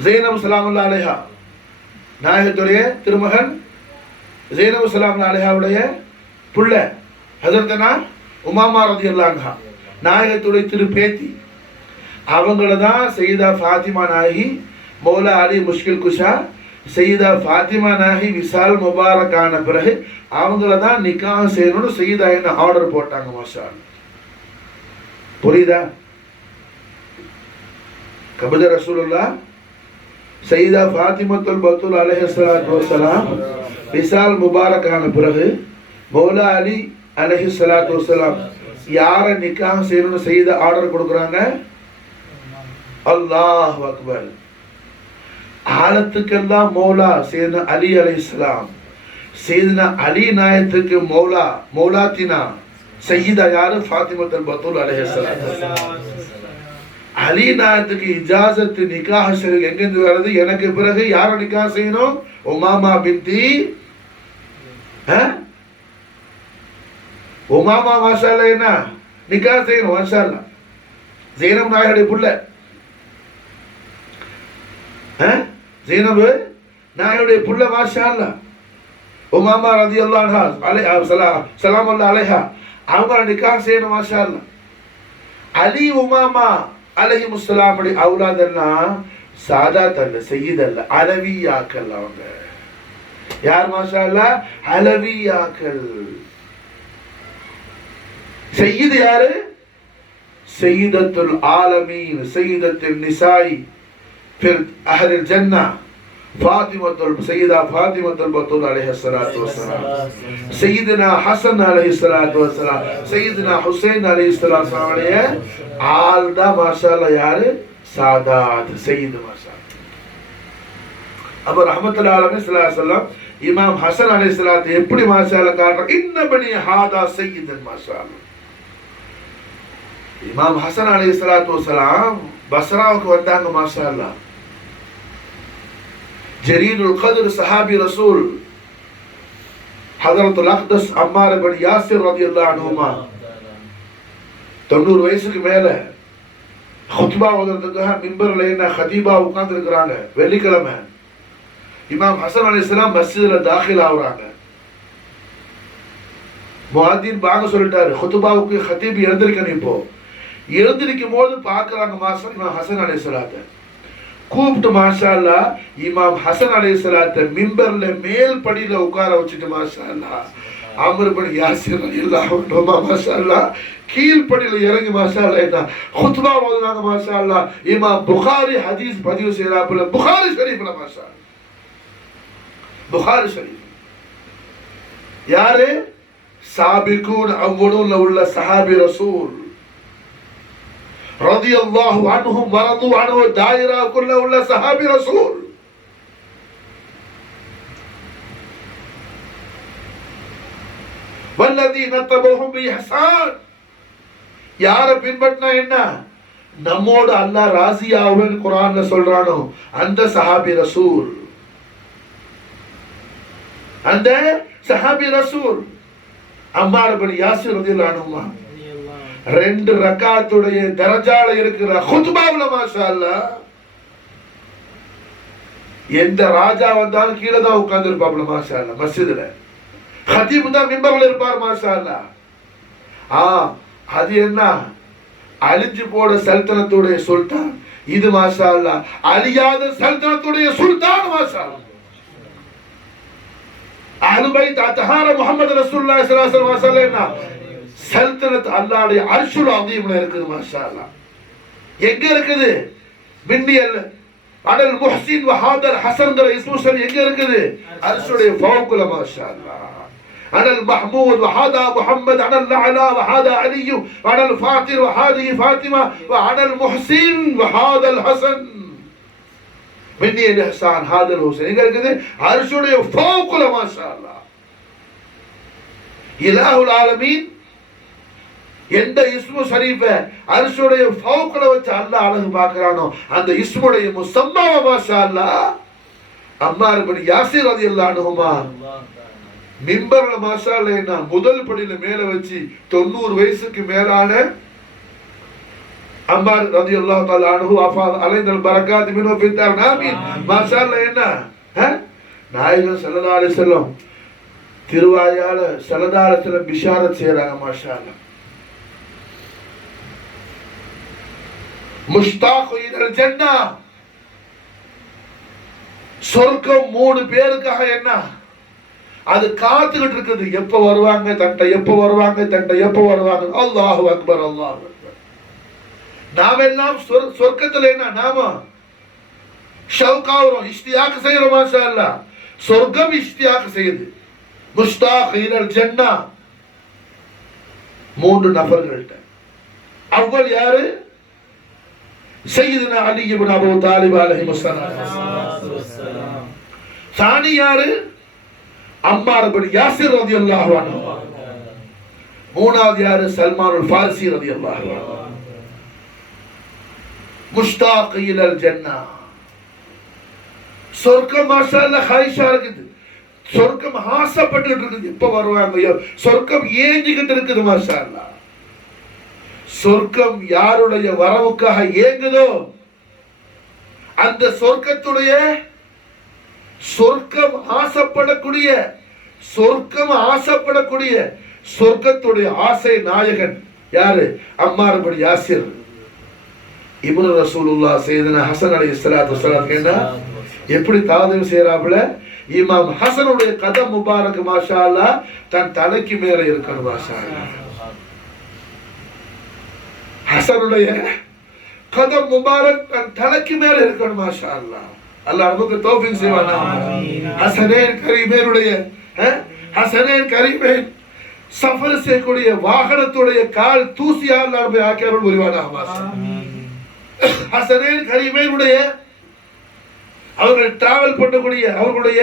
ஸைனப் ஸலாமுல்லாஹி அலைஹா, நாயகத்துடைய திருமகன் ஸைனப் ஸலாமுல்லாஹி அலைஹாவுடைய புள்ள ஹஜ்ரத்னா உமாமா ரலியல்லாஹு அன்ஹா, நாயகத்துடைய திருப்பேத்தி. அவங்கள தான் சையதா ஃபாத்திமா நாயகி, மௌலா அலி முஷ்கில் குஷா, சையதா ஃபாத்திமா நாயகி விசால் முபாரக் ஆன பிறகு அவங்கள தான் நிக்காஹ் செய்யணும்னு சையதா என்ன ஆர்டர் போட்டாங்க. மாஷா அல்லாஹ். புரியுதா? கபத ரசூலுல்லாஹ் சையதா ஃபாத்திமத்துல் பத்தூல் அலைஹிஸ்ஸலாத்து வஸ்ஸலாம் விசால் முபாரக் ஆன பிறகு மௌலா அலி அலைஹிஸ்ஸலாத்து வஸ்ஸலாம் யாரை நிக்காஹ் செய்யணும்னு சையதா ஆர்டர் கொடுக்குறாங்க? அல்லாஹ் அக்பர். ஆலத்துக்கெல்லாம் மௌலா சையதுனா அலி அலைஹிஸ்ஸலாம். சையதுனா அலி நாயத்துக்கு மௌலா மௌலாத்தினா சையதா யாரு? ஃபாத்திமத்துல் பத்தூல் அலைஹிஸ்ஸலாத்து வஸ்ஸலாம். அலி நாயத்துக்கு இஜாசத்து நிக்காஹ் ஷரீக் எங்கிருந்து வருது? எனக்கு பிறகு யாரை நிக்காஹ் செய்யணும்? உமாமா பின்தி உமாமா மாஷா அல்லாஹ் என்ன நிக்காஹ் செய்யணும். மாஷா அல்லாஹ். ஸைனப் நாயகடைய புள்ள, ஸைனப் நாயகடைய புள்ள மாஷா அல்லாஹ். உமாமா ரலியல்லாஹு அன்ஹா ஸலாமுல்லாஹி அலைஹா அவங்க நிக்காஹ் செய்யணும். மாஷா அல்லாஹ். அலி உமாமா அலைஹிமுஸ்ஸலாமுடைய அவுலாதெல்லாம் சாதாத் அல்ல, சையீத் அல்ல, அலவியாக்கள். அவங்க யார்? மாஷா அல்லாஹ், அலவியாக்கள். சையீத் யாரு? சையீதத்துல் ஆலமீன், சையீதத்துல் நிசாய் ஃபில் அஹ்லில் ஜன்னah ஃபாத்திமத்துல் சையதா ஃபாத்திமத்துல் பத்தூல் அலைஹிஸ்ஸலாத்து வஸ்ஸலாம், சையதுனா ஹசன் அலைஹிஸ்ஸலாத்து வஸ்ஸலாம், சையதுனா ஹுசைன் அலைஹிஸ்ஸலாத்து வஸ்ஸலாமுடைய ஆல்டா மாஷா அல்லாஹ் யாரு? சாதாத் சையீத். மாஷா அப்ப ரஹ்மத்துல் ஆலமீன் ஸல்லல்லாஹு அலைஹி வஸல்லம் இமாம் ஹசன் அலைஹிஸ்ஸலாத்து எப்படி மாஷா அல்லாஹ் காட்டுறாங்க? இன்னபனி ஹாதா சையீதன். மாஷா அல்லாஹ். இமாம் ஹசன் அலைஹிஸ்ஸலாத்து வஸ்ஸலாம் பஸ்ராவுக்கு வந்தாங்க. மாஷா அல்லாஹ். ஜரீதுல் கத்ர் சஹாபி ரசூல் ஹஜ்ரத்துல் அக்தஸ் அம்மார் இப்னு யாசிர் ரலியல்லாஹு அன்ஹுமா 90 வயசுக்கு மேல குத்பா ஓதுறதுக்காக மிம்பர்ல என்ன ஹதீபா உட்கார்ந்து இருக்காங்க. வெள்ளிக்கிழமை இமாம் ஹசன் அலைஹிஸ்ஸலாம் மஸ்ஜிதுல தாখিল ஆகுறாங்க. முஅத்தின் பாங்க சொல்லிட்டாரு, குத்பாவுக்கு ஹதீப் எழுந்திருக்கணும். இப்போ எழுந்திருக்கும் போது பார்க்கறாங்க மாஷா இமாம் ஹசன் அலைஹிஸ்ஸலாத்தை கூப்பிட்டு. மாஷா அல்லாஹ் இமாம் ஹசன் அலைஹிஸ்ஸலாத்தை மிம்பர்ல மேல் படியில உட்கார வச்சுட்டு மாஷா அல்லாஹ் அம்ர் இப்னு யாசிர் ரலியல்லாஹு அன்ஹு மாஷா அல்லாஹ் கீழ்படியில இறங்கி மாஷா அல்லாஹ் என்ன குத்பா ஓதுனாங்க. மாஷா அல்லாஹ் இமாம் புகாரி ஹதீஸ் பதிவு செய்யறாப்புல புகாரி ஷரீஃப்ல மாஷா அல்லாஹ். புகாரி ஷரீஃப் யாரு? சாபிகூன் அவ்வளூன்ல உள்ள சஹாபி ரசூல் ரலியல்லாஹு அன்ஹும் வரது அன்ஹு தாயிராக்குள்ள உள்ள சஹாபி ரசூல். வல்லதீன தபஹும் பிஹ்சான். யாரை பின்பற்றினா என்ன? நம்மோடு அல்லாஹ் ராசியாவுன்னு குர்ஆன்ல சொல்றானோ அந்த சஹாபி ரசூல், அந்த சஹாபி ரசூல் அம்மார் இப்னு யாசிர் ரலியல்லாஹு அன்ஹுமா 2 ரக்காத்துடைய தரஜால இருக்கிற குத்பாவுல மாஷா அல்லாஹ் எந்த ராஜா வந்தாலும் கீழே தான் உட்கார்ந்து இருப்பாப்ல. மாஷா அல்லாஹ். மஸ்ஜிதுல ஹதீப் தான் மிம்பர்ல இருப்பார். மாஷா அல்லாஹ். அது என்ன? அழிஞ்சு போட சல்தனத்துடைய சுல்தான். இது மாஷா அல்லாஹ் அழியாத சல்தனத்துடைய சுல்தான். மாஷா அல்லாஹ். அஹ்லுல் பைத் அத்ஹார முஹம்மது ரசூலுல்லாஹி ஸல்லல்லாஹு அலைஹி வஸல்லம் சல்தனத் அல்லாஹ்வுடைய அர்ஷுல் அஸீம்ல இருக்குது. மாஷா அல்லாஹ். எங்க இருக்குது? மின்னியல் அனல் முஹ்சின் வ ஹாதல் ஹஸன்ங்கற இஸ்மு ஷரீஃப் எங்க இருக்குது? அர்ஷுடைய ஃபௌகுல. மாஷா அல்லாஹ். அனல் மஹ்மூத் வ ஹாதா முஹம்மத் அனல் அலா வ ஹாதா அலி வ அனல் ஃபாத்திர் வ ஹாதிஹி ஃபாத்திமா வ அனல் முஹ்சின் வ ஹாதல் ஹஸன் மின்னியல் இஹ்சான் ஹாதல் ஹுசைன் எங்க இருக்குது? அர்ஷுடைய ஃபௌகுல. மாஷா அல்லாஹ். இலாஹுல் ஆலமீன் எந்த இஸ்மு ஷரீஃப அர்ஷுடைய ஃபௌகுல வச்சு அல்லாஹ் அழகு பார்க்கறானோ அந்த இஸ்முடைய முஸம்மாவ மாஷா அல்லாஹ் அம்மார் இப்னு யாசிர் ரலியல்லாஹு அன்ஹுமா மிம்பர்ல மாஷாஅல்லாஹ் முதல் படியில மேல வச்சு 90 வயசுக்கு மேலான அம்மார் ரலியல்லாஹு தஆலா அன்ஹு அஃபாத அலைஹில் பரக்காத் மினு ஃபித்தார் ஆமீன். மாஷாஅல்லாஹ் என்ன நாயகம் ஸல்லல்லாஹு அலைஹி வஸல்லம் திருவாயால ஸல்லல்லாஹு அலைஹி வஸல்லம் பிஷாரத் செய்றாங்க. மாஷாஅல்லாஹ் முஷ்தாக் இலல் ஜன்னா, சொர்க்கம் 3 பேருக்காக என்ன அது காத்துக்கிட்டு இருக்குது. எப்ப வருவாங்க தண்டை, எப்ப வருவாங்க தண்டை, எப்ப வருவாங்க. அல்லாஹு அக்பர், அல்லாஹு அக்பர். நாம எல்லாம் சொர்க்கத்துல என்ன நாம ஷவுகாவுறோம், இஷ்தியாக் செய்யறோம். மாஷா அல்லாஹ் சொர்க்கம் இஷ்தியாக் செய்யுது. முஷ்தாக் இலல் ஜன்னா 3 நபர்கள்ட்ட. அவ்வளவு யாரு? சையதுனா அலி இப்னு அபூ தாலிப் அலைஹிஸ்ஸலாத்து வஸ்ஸலாம். சானி யாரு? அம்மார் இப்னு யாசிர் ரலியல்லாஹு அன்ஹு. மூணாவது யாரு? சல்மானுல் ஃபாரிசி ரலியல்லாஹு அன்ஹு. முஷ்தாக் இலல் ஜன்னா. சொர்க்கம் மாஷாஅல்லாஹ் ஹைஷா இருக்குது. சொர்க்கம் ஆசைப்பட்டு இருக்குது. எப்ப வருவாங்க? சொர்க்கம் ஏங்கிக்கிட்டு இருக்குது. மாஷாஅல்லாஹ் சொர்க்கம் யாருடைய வரவுக்காக ஏங்குதோ அந்த சொர்க்கத்துடைய சொர்க்கம் ஆசைப்படக்கூடிய சொர்க்கத்துடைய ஆசை நாயகன் யாரு? அம்மார் இப்னு யாசிர் இப்னு ரசூலுல்லாஹ் சையதுனா ஹசன் அலைஹிஸ்ஸலாத்து வஸ்ஸலாம். என்ன எப்படி தாதீம் செய்றாப்ல? இமாம் ஹசனுடைய கதம் முபாரக் மாஷாஅல்லாஹ் தன் தலைக்கு மேல இருக்கணும். மாஷாஅல்லாஹ் ஹசனுடைய கதம் முபாரக் தன் தலைக்கு மேல இருக்கணும். மாஷாஅல்லாஹ் அல்லாஹ் நமக்கு தௌஃபீக் செய்வானா. ஹசனேன் கரீமேனுடைய ஹசனேன் கரீமேன் சஃபர் செய்யக்கூடிய வாகனத்துடைய கால் தூசியா அல்லாஹ் ஆக்கியருள் புரிவானா. ஹசனேன் கரீமேனுடைய அவர்கள் டிராவல் பண்ணக்கூடிய அவர்களுடைய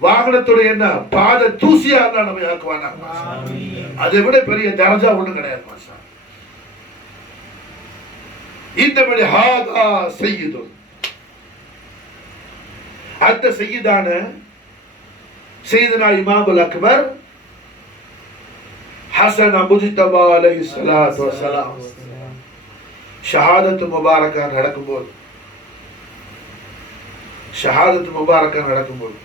வாகனத்துடைய என்ன பாத தூசியா அல்லாஹ் நம்மை ஆக்குவானா. அதை விட பெரிய தரஜா ஒண்ணும் கிடையாது. மாஷா இன்னபடி ஹாதா சய்யிதுன். அந்த சய்யிதான சையதுனா இமாமுல் அக்பர் ஹசன் முஜ்தபா அலைஹிஸ்ஸலாத்து வஸ்ஸலாம் ஷஹாதத் முபாரக்கா நடக்கும்போது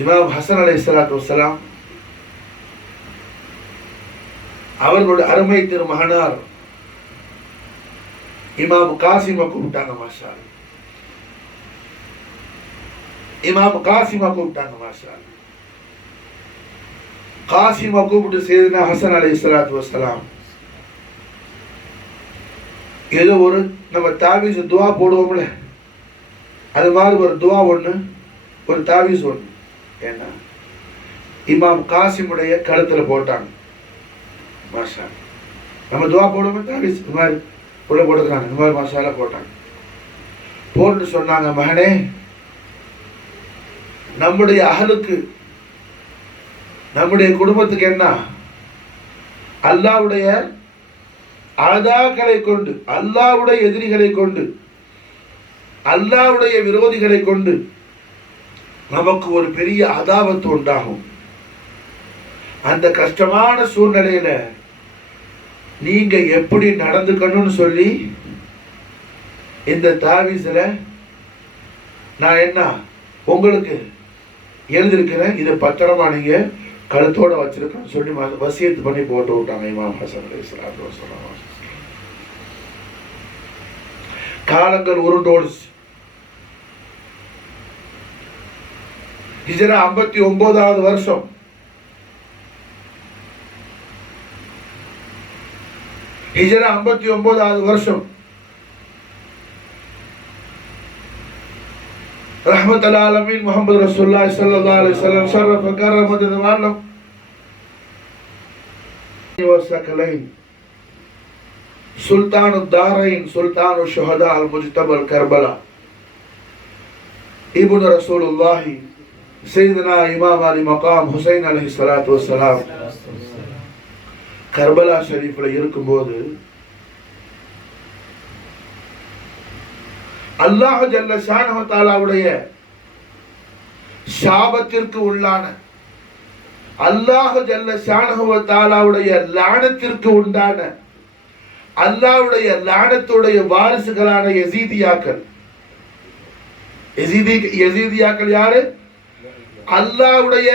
இமாம் ஹசன் அலைஹிஸ்ஸலாத்து வஸ்ஸலாம் அவர்களுடைய அருமை திருமகனார் இமாம் காசிமை கூப்பிட்டாங்க. மாஷா இமாம் காசிமை கூப்பிட்டாங்க. மாஷா காசிமை கூப்பிட்டு சையதுனா ஹசன் அலைஹிஸ்ஸலாத்து வஸ்ஸலாம் ஏதோ ஒரு நம்ம தாவீஸ் துவா போடுவோம்ல, அது மாதிரி ஒரு துவா ஒன்று, ஒரு தாவீஸ் ஒன்று. ஏன்னா இமாம் காசிமுடைய கழுத்துல போட்டாங்க. மாஷா நம்ம துவா போடுவோமே தாவீஸ் இது மாதிரி உள்ள போட்டுக்கிறாங்க. இந்த மாதிரி மாஷால போட்டாங்க. போட்டு சொன்னாங்க, மகனே நம்முடைய அகலுக்கு நம்முடைய குடும்பத்துக்கு என்ன அல்லாஹ்வுடைய ஆதாக்களை கொண்டு, அல்லாஹ்வுடைய எதிரிகளை கொண்டு, அல்லாஹ்வுடைய விரோதிகளை கொண்டு நமக்கு ஒரு பெரிய அதாவத்து உண்டாகும். அந்த கஷ்டமான சூழ்நிலையில நீங்க எப்படி நடந்துக்கணும்னு சொல்லி இந்த தாவீஸ்ல நான் என்ன உங்களுக்கு எழுதிருக்கிறேன். இதை பத்திரமா நீங்க கழுத்தோட வச்சிருக்கேன்னு சொல்லி வசியத்து பண்ணி போட்டு விட்டாங்க இமாம் ஹசன் அலைஹிஸ்ஸலாத்து வஸ்ஸலாம். காலங்கள் உருண்டோடுச்சு. ஹிஜ்ரா 59வது வருஷம். ஹிஜ்ரா 59வது வருஷம் ரஹ்மத்துல் ஆலமீன் முஹம்மது ரசூலுல்லாஹி ஸல்லல்லாஹு அலைஹி வஸல்லம் ஷரஃப கரம தவாலம் வஸகலைன் சுல்தானுத் தாரைன் சுல்தானு ஷுஹதா அல் முஜ்தபல் கர்பலா இப்னு ரசூலுல்லாஹி சையதுனா இமாம் அலி மகாம் ஹுசைன் அலைஹிஸ்ஸலாத்து வஸ்ஸலாம் கர்பலா ஷரீஃப்ல இருக்கும்போது அல்லாஹ் ஜல்ல ஷானஹு தஆலாவுடைய சாபத்திற்கு உள்ளான அல்லாஹ் ஜல்ல ஷானஹு வ தஆலாவுடைய லானத்திற்கு உண்டான அல்லாஹ்வுடைய லானத்துடைய வாரிசுகளான யஸீதியாக்கள். யஸீதியாக்கள் யாரு? அல்லாஹ்வுடைய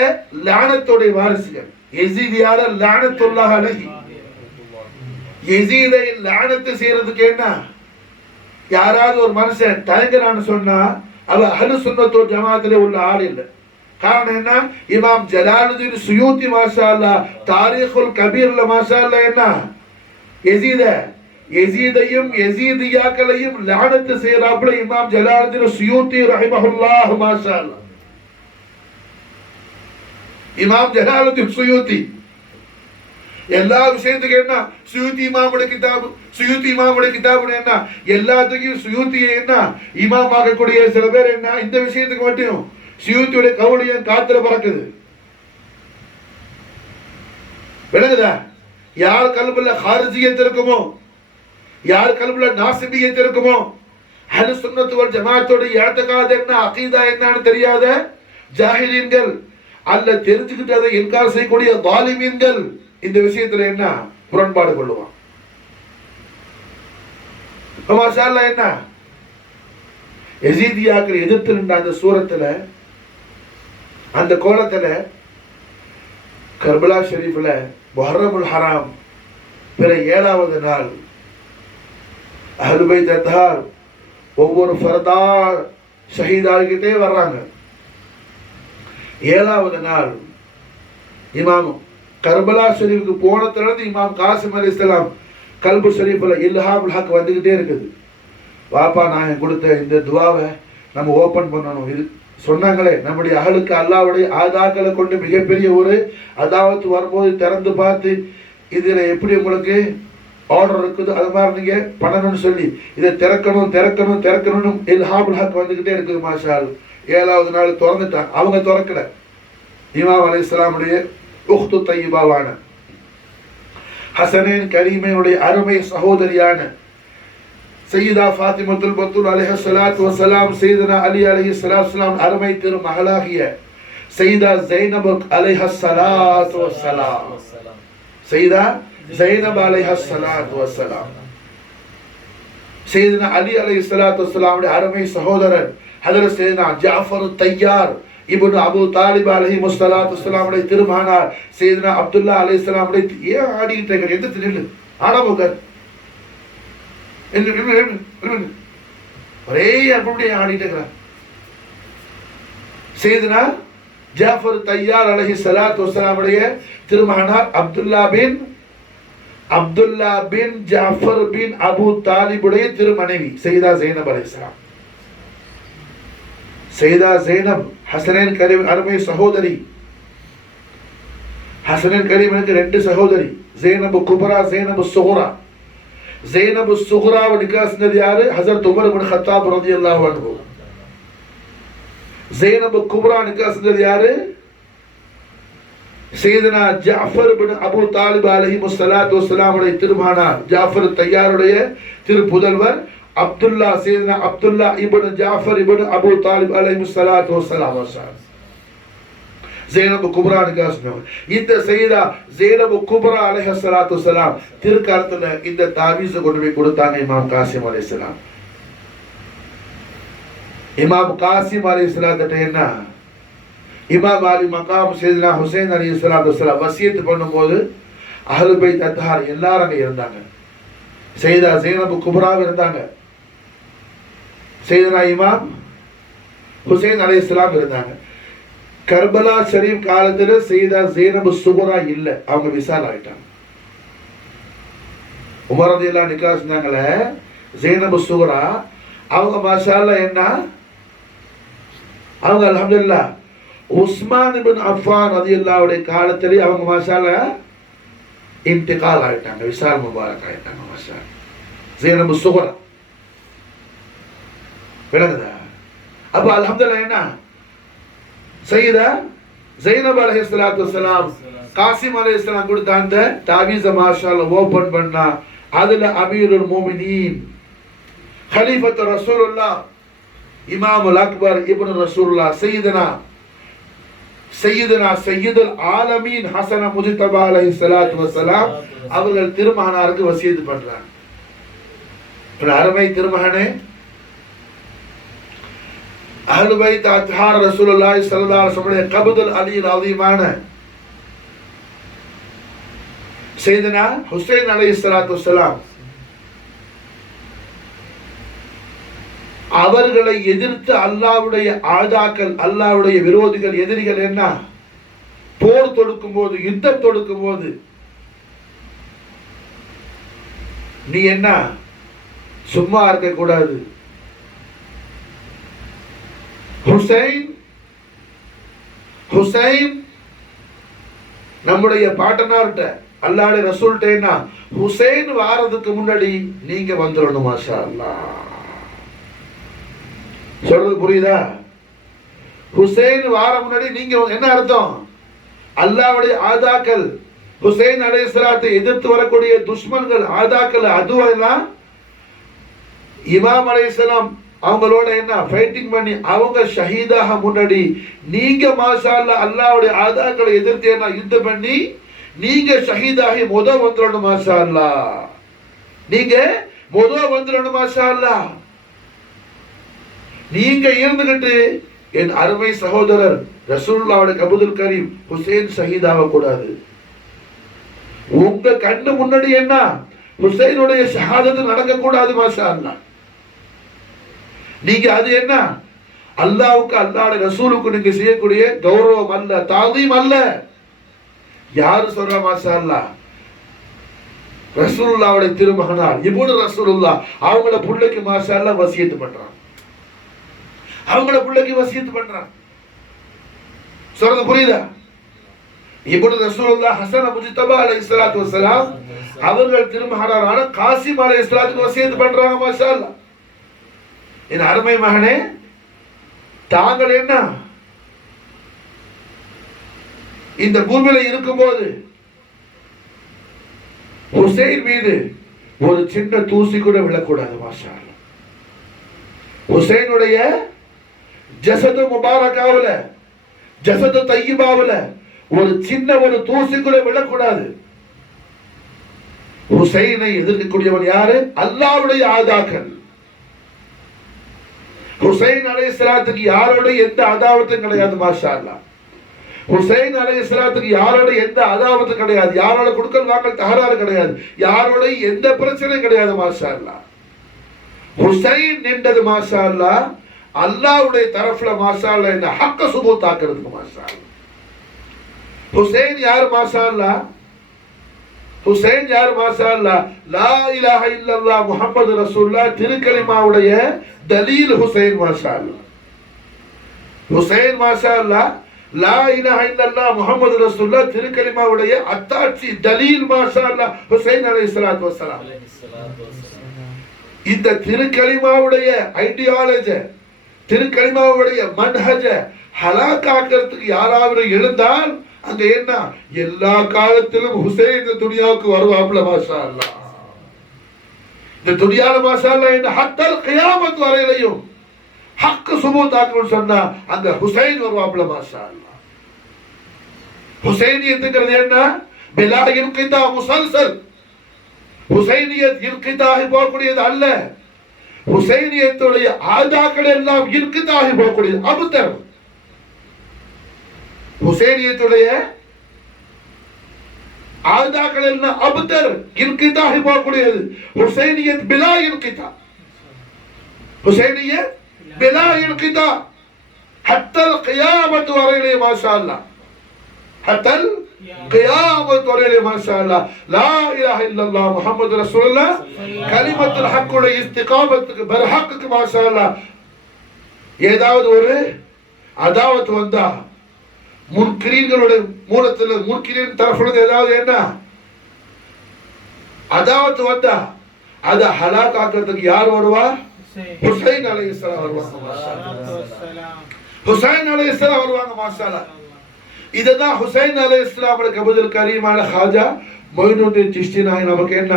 லானத்துடைய வாரிசுகள். யஸீத் யாரு? லானத்துல்லாஹ் அலைஹி. யஸீதை லானத்து செய்யறதுக்கு என்ன, யாராவது ஒரு மனுஷன் தயங்குறான்னு சொன்னா அவ அஹ்லு சுன்னத் வல் ஜமாஅத்திலே உள்ள ஆள் இல்லை. காரணம் என்ன? இமாம் ஜலாலுதீன் சுயூத்தி மாஷா அல்லாஹ் தாரீகுல் கபீர்ல மாஷா அல்லாஹ் என்ன யஸீதையும் யஸீதியாக்களையும் லானத்து செய்யறாப்புல இமாம் ஜலாலுதீன் சுயூத்தி ரஹிமஹுல்லாஹ் மாஷா அல்லாஹ். இமாம் ஜலாலுதீன் சுயூத்தி எல்லா விஷயத்துக்கு என்ன சுயூத்தி இமாமுடைய கிதாபு, சுயூத்தி இமாமுடைய கிதாபு என்ன, எல்லாத்துக்கும் சுயூத்தியை என்ன இமாம் ஆகக்கூடிய சில பேர் என்ன இந்த விஷயத்துக்கு மட்டும் சுயூத்தியுடைய கவுளியம் காத்துல பறக்குது. விளங்குதா? யார் கல்புல ஹாரிஜியத் இருக்குமோ, யார் கல்புல நாசிபியத் இருக்குமோ, அஹ்லு சுன்னத் வல் ஜமாஅத்தோட இஅ்திகாத் என்ன, அகீதா என்னன்னு தெரியாத ஜாஹிலீன்கள் அல்ல தெரிஞ்சுக்கிட்டு அதை இன்கார் செய்யக்கூடிய தாலிமீன்கள் இந்த விஷயத்துல என்ன முரண்பாடு கொள்ளுவான். மாஷா அல்லாஹ் என்ன யஸீதியாக்கள் எதிர்த்து நின்ற அந்த சூரத்துல அந்த கோலத்துல கர்பலா ஷரீஃப்ல முஹர்ரமுல் ஹராம் பிற 7வது நாள் அஹ்லு பைத் அத்ஹார் ஒவ்வொரு ஃபர்தா ஷஹீதாகிட்டே வர்றாங்க. 7வது நாள் இமாம் கர்பலா ஷரீஃபுக்கு போனதுலேருந்து இமாம் காசிம் அலைஹிஸ்ஸலாம் கல்பு ஷரீஃப்ல இல்ஹாமுல் ஹக் வந்துகிட்டே இருக்குது. வாப்பா நான் கொடுத்த இந்த துவாவை நம்ம ஓபன் பண்ணணும். இது சொன்னாங்களே நம்முடைய அகலுக்கு அல்லாஹ்வுடைய ஆதாக்களை கொண்டு மிகப்பெரிய ஒரு அதாவத்து வரும்போது திறந்து பார்த்து இதுல எப்படி உங்களுக்கு ஆர்டர் இருக்குது அது மாதிரி நீங்க பண்ணணும்னு சொல்லி இதை திறக்கணும்னு இல்ஹாமுல் ஹக் வந்துகிட்டே இருக்குது. மாஷா அல்லாஹ் 7வது நாள் திறந்துட்டாங்க. அவங்க திறக்கல. இமாம் அலைஹிஸ்ஸலாமுடைய உக்து தய்யிபாவான ஹசனைன் கரீமையுடைய அருமை சகோதரியான சையதா ஃபாத்திமத்துல் பத்தூல் அலைஹிஸ்ஸலாத்து வஸ்ஸலாம், சையதுனா அலி அலைஹிஸ்ஸலாத்து வஸ்ஸலாம் அருமை திருமகளாகிய சையதா ஸைனப் அலைஹிஸ்ஸலாத்து வஸ்ஸலாம், சையதா ஸைனப் அலைஹிஸ்ஸலாத்து வஸ்ஸலாம், சையதுனா அலி அலைஹிஸ்ஸலாத்து வஸ்ஸலாமுடைய அருமை சகோதரர் ஹஜ்ரத் சையதுனா ஜாஃபர் தய்யார் இப்னு அபூ தாலிப் அலைஹிஸ்ஸலாத்து வஸ்ஸலாமுடைய திருமகனார் சையதுனா அப்துல்லா அலைஹிஸ்ஸலாமுடைய ஏன் ஆடிட்டு இருக்க, எந்திரிச்சு நில்லு, ஆடாம உட்கார், ஒரே அப்படியே ஆடிட்டு இருக்கிறார். சையதுனா ஜாஃபர் தய்யார் அலைஹிஸ்ஸலாத்து வஸ்ஸலாமுடைய திருமகனார் அப்துல்லா பின் ஜாஃபர் பின் அபூ தாலிபுடைய திருமனைவி சையதா ஸைனப் அலைஹிஸ்ஸலாம். சையதா ஸைனப் ஹசனைன் கரீம் அருமை சகோதரி. ஹசனைன் கரீமுக்கு 2 சகோதரி, ஸைனப் குப்ரா, ஸைனப் சுக்ரா. ஸைனப் சுக்ராவை நிக்காஹ் செஞ்சது யாரு? ஹஜ்ரத் உமர் இப்னு கத்தாப் ரலியல்லாஹு அன்ஹு. ஸைனப் குப்ரா நிக்காஹ் செஞ்சது யாரு? சையதுனா ஜாஃபர் இப்னு அபூ தாலிப் அலைஹிஸ்ஸலாத்து வஸ்ஸலாமுடைய திருமகனார் ஜாஃபர் தய்யாருடைய திருப்புதல்வர் அப்துல்லா, சையதுனா அப்துல்லா இப்னு ஜாஃபர் இப்னு அபூ தாலிப் அலைஹிஸ்ஸலாத்து வஸ்ஸலாம் ஸைனப் குப்ரா நிக்காஹ் செஞ்சவர். இந்த சையதா ஸைனப் குப்ரா அலைஹிஸ்ஸலாத்து வஸ்ஸலாம் திருக்காலத்துல இந்த தாவீஸை கொண்டு போய் கொடுத்தாங்க இமாம் காசிம் அலைஹிஸ்ஸலாம். இமாம் காசிம் அலைஹிஸ்ஸலாம் கிட்ட என்ன இமாம் அலி மகாம் சையதுனா ஹுசைன் அலைஹிஸ்ஸலாத்து வஸ்ஸலாம் வசியத் பண்ணும்போது அஹ்லு பைத் அத்ஹார் எல்லாரும் அங்க இருந்தாங்க. சையதா ஸைனப் குப்ரா இருந்தாங்க, சையதுனா இமாம் ஹுசைன் அலைஹிஸ்ஸலாம் இருந்தாங்க. கர்பலா ஷரீஃப் காலத்துல சையதா ஸைனப் சுக்ரா இல்ல, அவங்க விசால் ஆயிட்டாங்க. உமர் ரலியல்லாஹு அன்ஹு நிக்காஹ் செஞ்சாங்களே ஸைனப் சுக்ரா, அவங்க மாஷா அல்லாஹ் என்ன அவங்க அல்ஹம்துலில்லாஹ் உஸ்மான் இப்னு அஃபான் ரலியல்லாஹு அன்ஹு காலத்திலே அவங்க மாஷா அல்லாஹ் இன்திகால் ஆயிட்டாங்க, விசால் முபாரக் ஆயிட்டாங்க. மாஷா ஸைனப் சுக்ரா விளங்குதா? அப்ப அல்ஹம்துலில்லாஹ் என்ன சையதா ஸைனப் அலைஹிஸ்ஸலாத்து வஸ்ஸலாம் காசிம் அலைஹிஸ்ஸலாம் கொடுத்த அந்த தாவீஸ மாஷா அல்லாஹ் ஓபன் பண்ணா அதுல அமீருல் முஃமினீன் खलीफत रसूलुल्लाह इमामुल अकबर इब्न रसूलुल्लाह सैयदना சையதுனா சையதுல் ஆலமீன் ஹசன முஜ்தபா அலைஹிஸ்ஸலாத்து வஸலாம் அவர்கள் திருமகனாருக்கு வசியத்து பண்றாங்க. அருமை திருமகனே, அஹ்லு பைத் அத்ஹார் ரசூலுல்லாஹி ஸல்லல்லாஹு அலைஹி வஸல்லம் கபதுல் அலில் அஸீமான சையதுனா ஹுசைன் அலைஹிஸ்ஸலாத்து வஸலாம் அவர்களை எதிர்த்து அல்லாஹ்வுடைய ஆதாக்கள், அல்லாஹ்வுடைய விரோதிகள், எதிரிகள் என்ன போர் தொடுக்கும் போது, யுத்தம் தொடுக்கும் போது நீ என்ன சும்மா இருக்க கூடாது. ஹுசைன் ஹுசைன் நம்முடைய பாட்டனார்ட்ட அல்லாஹ்வுடைய ரசூல்ட்ட என்ன, ஹுசைன் வாரதுக்கு முன்னாடி நீங்க வந்துடணும். மாஷா அல்லாஹ், சொல்றது புரியுதா? ஹுசைன் வார முன்னாடி நீங்க என்ன அர்த்தம்? அல்லாஹ்வுடைய ஆதாக்கள், ஹுசைன் அலைஹிஸ்ஸலாத்தை எதிர்த்து வரக்கூடிய துஷ்மன்கள், ஆதாக்கள், அதுவெல்லாம் இமாம் அலைஹிஸ்ஸலாம் அவங்களோட என்ன ஃபைட்டிங் பண்ணி அவங்க ஷஹீதாக முன்னாடி நீங்க மாஷா அல்லாஹ் அல்லாஹ்வுடைய ஆதாக்களை எதிர்த்து என்ன யுத்தம் பண்ணி நீங்க ஷஹீதாகி வந்துடணும். மாஷா அல்லாஹ், நீங்க வந்துடணும். மாஷா அல்லாஹ், நீங்க இருந்துகிட்டு என் அருமை சகோதரர் ரசூலுல்லாஹ்வுடைய கபூதுல் கரீம் ஹுசைன் ஷஹீதாக கூடாது. உங்க கண்ணு முன்னாடி என்ன ஹுசைனுடைய ஷஹாதத் நடக்க கூடாது. மாஷா அல்லாஹ், நீங்க அது என்ன அல்லாஹ்வுக்கு, அல்லாஹ்வுடைய ரசூலுக்கு நீங்க செய்யக்கூடிய கௌரவம் அல்ல, தாதீம் அல்ல. யாரு சொல்ற? மாஷா அல்லாஹ், ரசூலுல்லாஹ்வுடைய திருமகனார் இப்னு ரசூலுல்லாஹ் அவங்கள புள்ளைக்கு மாஷா அல்லாஹ் வசியத்து பண்றாங்க. அவங்கள பிள்ளைக்கு வசியத்து பண்றான். சொல்றது புரியுதா? இப்னு ரசூலுல்லாஹ் ஹஸன் முஜ்தபா அலைஹிஸ்ஸலாத்து வஸலாம் அவர்கள் திருமகனாரான காசிம் அலைஹிஸ்ஸலாத்துக்கு வசியத்து பண்றாங்க. மாஷா அல்லாஹ், என் அருமை மகனே, தாங்கள் என்ன இந்த பூமியில இருக்கும்போது ஹுசைன் மீது ஒரு சின்ன தூசி கூட விழக்கூடாது. மாஷா அல்லாஹ், ஹுசைனுடைய ஜஸது முபாரக்காவுல, ஜஸது தையிபாவுல ஒரு சின்ன ஒரு தூசி கூட விழக்கூடாது. ஹுசைனை எதிர்க்கக்கூடியவன் யாரு? அல்லாஹ்வுடைய ஆதாக்கள். ஹுசைன் அலைஹிஸ்ஸலாத்துக்கு யாரோட எந்த அதாவத்தும் கிடையாது. மாஷா அல்லாஹ், ஹுசைன் அலைஹிஸ்ஸலாத்துக்கு யாரோட எந்த அதாவத்தும் கிடையாது. யாரோட குடுக்கல் வாங்கல் தகராறு கிடையாது. யாரோட எந்த பிரச்சனையும் கிடையாது. மாஷா அல்லாஹ், ஹுசைன் என்றது மாஷா அல்லாஹ் அல்லாஹ்வுடைய தரப்புல மாஷா அல்லாஹ் என்ன ஹக்க சுபூத் ஆக்குறதுக்கு. மாஷா அல்லாஹ், ஹுசைன் யார்? மாஷா அல்லாஹ், ஹுசைன் யார்? மாஷா அல்லாஹ் லா இலாஹ இல்லல்லாஹ் முஹம்மது ரசூலுல்லாஹ் திருக்கலிமாவுடைய தலீல் ஹுசைன். மாஷா அல்லாஹ், ஹுசைன் மாஷா அல்லாஹ் லா இலாஹ இல்லல்லாஹ் முஹம்மது ரசூலுல்லாஹ் திருக்கலிமாவுடைய அத்தாட்சி தலீல். மாஷா அல்லாஹ் ஹுசைன் அலைஹிஸ்ஸலாத்து வஸலாம். இந்த திருக்கலிமாவுடைய ஐடியாலஜி, திருக்கலிமாவுடைய மன்ஹஜ ஹலாக்காக்கிறதுக்கு யாராவது எழுந்தால் அங்க என்ன எல்லா காலத்திலும் ஹுசைன் இந்த துனியாவுக்கு வருவாப்ல. மாஷா அல்லாஹ், இந்த துனியால மாஷா அல்லாஹ் என்ன ஹத்தல் கியாமத் வரையிலையும் ஹக் சுபூத் ஆக்கணும்னு சொன்னா அங்க ஹுசைன் வருவாப்ல. மாஷா அல்லாஹ், ஹுசைனியத்துங்கிறது என்ன? பிலா இன்கிதா முசல்சல். ஹுசைனியத் இன்கிதாஹி போகக்கூடியது அல்ல. ஹுசைனியத்துடைய ஆதாக்கள் எல்லாம் இன்கிதாஹி போகக்கூடியது. அபுதர் ஹுசைனியத்துடைய ஆதாக்கள் எல்லாம் அபுதர் இன்கிதாஹி போகக்கூடியது. ஹுசைனியத் பிலா இன்கிதா, ஹுசைனியத் பிலா இன்கிதா ஹத்தல் கியாமத் வரையிலே. மாஷா அல்லாஹ், ஹத்தல் கியாமத் வரையிலே. மாஷா அல்லாஹ் லா இலாஹ இல்லல்லாஹ் முஹம்மது ரசூலுல்லாஹ் கலிமத்துல் ஹக்குடைய இஸ்திகாமத்துக்கு பர்ஹக்குக்கு. மாஷா அல்லாஹ் ஏதாவது ஒரு அதாவத் வந்தா முன்கிரீன்களுடைய மூலத்துல முன்கிரீன் தரப்புல ஏதாவது என்ன அதாவத் வந்தா அதை ஹலாக் ஆக்கிறதுக்கு யார் வருவா? ஹுசைன் அலைஹிஸ்ஸலாம் வருவாங்க. மாஷா அல்லாஹ், ஹுசைன் அலைஹிஸ்ஸலாம் வருவாங்க. மாஷா அல்லாஹ், இதுதான் ஹுசைன் அலைஹிஸ்ஸலாமுடைய கபூதுல் கரீமான ஹாஜா மொய்னுddin சிஷ்தி நாயகம் நமக்கு என்ன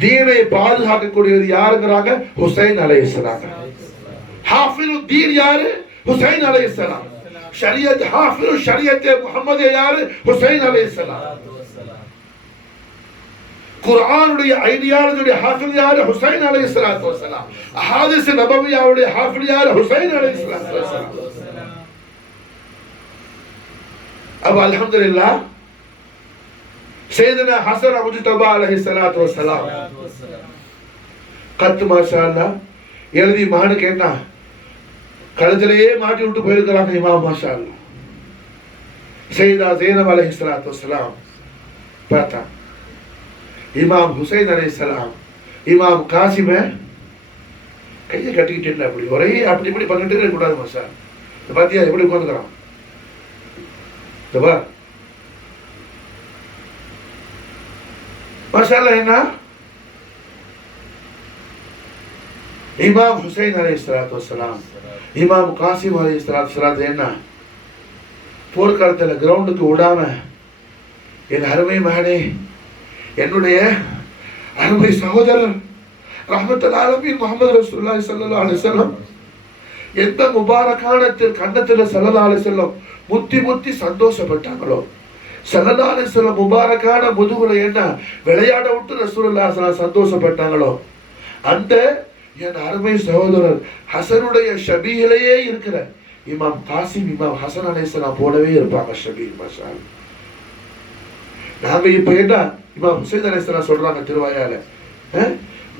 தீனை பாதுகாக்கக்கூடியது யாருங்கிறாங்க? ஹுசைன் அலைஹிஸ்ஸலாம். ஹாஃபிலு தீன் யாரு? ஹுசைன் அலைஹிஸ்ஸலாம். ஷரியத் ஹாஃபிரு ஷரியத்தே முஹம்மது யாரு? ஹுசைன் அலைஹிஸ்ஸலாம். குர்ஆனுடைய ஐடியாலஜியுடைய ஹாஃபில் யாரு? ஹுசைன் அலைஹிஸ்ஸலாத்து வஸலாம். அஹாதீஸ் நபவியாவுடைய ஹாஃபில் யாரு? ஹுசைன் அலைஹிஸ்ஸலாத்து வஸலாம். अब अल्हम्दुलिल्लाह सैयदना हसन मुज्तबा अलैहिस्सलातु वस्सलाम கத்து மாஷாஅல்லாஹ் எழுதி மகனுக்கு என்ன கழுத்திலேயே மாட்டி விட்டு போயிருக்கிறாங்க இமாம் மாஷாஅல்லாஹ். சையதா ज़ैनब अलैहिस्सलातु वस्सलाम பார்த்தா இமாம் ஹுசைன் அலைஹிஸ்ஸலாம் இமாம் காசிம கையை கட்டிக்கிட்டு அப்படி ஒரே அப்படி இப்படி பண்ணிட்டு இருக்க கூடாது மாஷா. பாத்தியா எப்படி உட்கார்ந்துக்கிறான் மாஷாஅல்லாஹ். என்ன இமாம் ஹுசைன் அலைஹிஸ்ஸலாத்து வஸ்ஸலாம் இமாம் காசிம் அலைஹிஸ்ஸலாத்து வஸ்ஸலாம் என்ன போர்க்களத்தில் கிரவுண்டுக்கு விடாம என் அருமை மகனே என்னுடைய அருமை சகோதரர் ரஹ்மத்துல் ஆலமீன் முஹம்மது ரசூலுல்லாஹி ஸல்லல்லாஹு அலைஹி வஸல்லம் எந்த முபாரக்கான கண்டத்தில் ஸல்லல்லாஹு அலைஹி வஸல்லம் முத்தி முத்தி சந்தோஷப்பட்டாங்களோ, ஸல்லல்லாஹு அலைஹி வஸல்லம் முபாரக்கான முதுகுல என்ன விளையாட விட்டு ரசூலுல்லாஹி ஸல்லல்லாஹு அலைஹி வஸல்லம் சந்தோஷப்பட்டாங்களோ, அந்த என் அருமை சகோதரர் ஹசனுடைய ஷபீஹிலேயே இருக்கிற இமாம் காசிம் இமாம் ஹசன் அலைஹிஸ்ஸலாம் போலவே இருப்பாங்க ஷபீஹ் மாஷாஅல்லாஹ். நாங்க இப்ப என்ன இமாம் ஹுசைன் அலைஹிஸ்ஸலாம் சொல்றாங்க திருவாயால,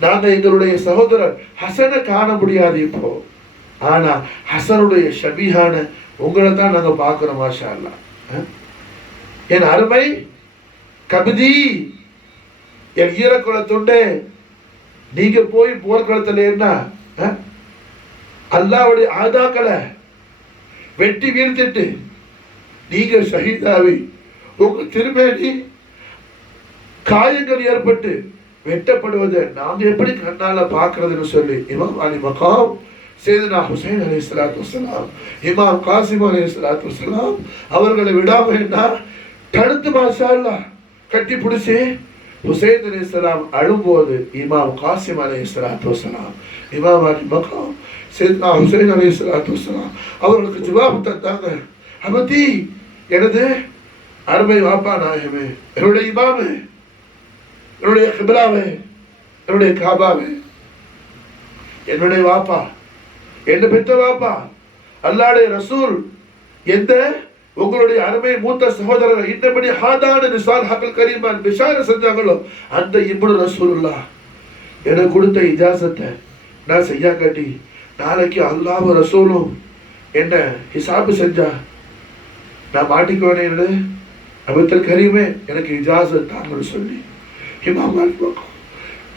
நாங்க எங்களுடைய சகோதரர் ஹசனை காண முடியாது இப்போ, ஆனா ஹசனுடைய ஷபீஹான உங்களை தான் நாங்க பார்க்கிறோம் மாஷாஅல்லாஹ். என் அருமை கபிதி என் ஈரக்குளத்துண்டே நீங்க போய் போர்க்களத்துல என்ன அல்லாஹ்வுடைய ஆதாக்களை வெட்டி வீழ்த்திட்டு நீங்க ஷஹீதாவி உங்க திருமேனி காயங்கள் ஏற்பட்டு வெட்டப்படுவதை நாங்க எப்படி கண்ணால பார்க்கிறதுன்னு சொல்லி இமாம் அலி மகாம் சையதுனா ஹுசைன் அலைஹிஸ்ஸலாத்து வஸ்ஸலாம் இமாம் காசிம் அலைஹிஸ்ஸலாத்து வஸ்ஸலாம் அவர்களை விடாம என்ன தடுத்து மாஷாஅல்லாஹ் கட்டி பிடிச்சி ஹுசைன் அலைஹிஸ்ஸலாம் அழும்போது இமாம் காசிம் அலைஹிஸ்ஸலாத்து வஸ்ஸலாம் இமாம் அலி மகாம் சையதுனா ஹுசைன் அலைஹிஸ்ஸலாத்து வஸ்ஸலாம் அவர்களுக்கு ஜவாப் தந்தாங்க. அபதி எனது அருமை வாப்பா நாயகமே, என்னுடைய இமாமே, என்னுடைய கிப்லாவே, என்னுடைய காபாவே, என்னுடைய வாப்பா, என்ன பெற்ற வாப்பா, அல்லாஹ்வுடைய ரசூல் எந்த உங்களுடைய அருமை மூத்த சகோதரர் இன்னபடி ஹாதான நிசால் ஹக்கல் கரீமான் பிஷார செஞ்சாங்களோ அந்த இப்னு ரசூலுல்லாஹ் எனக்கு கொடுத்த இஜாசத்தை நான் செய்யா காட்டி நாளைக்கு அல்லாஹ் ரசூலும் என்ன ஹிசாபு செஞ்சா நான் மாட்டிக்குவேனே, அபுத்தல் கரீமே எனக்கு இஜாசத் தாங்கன்னு சொல்லி இமாம் அலிபக்கம்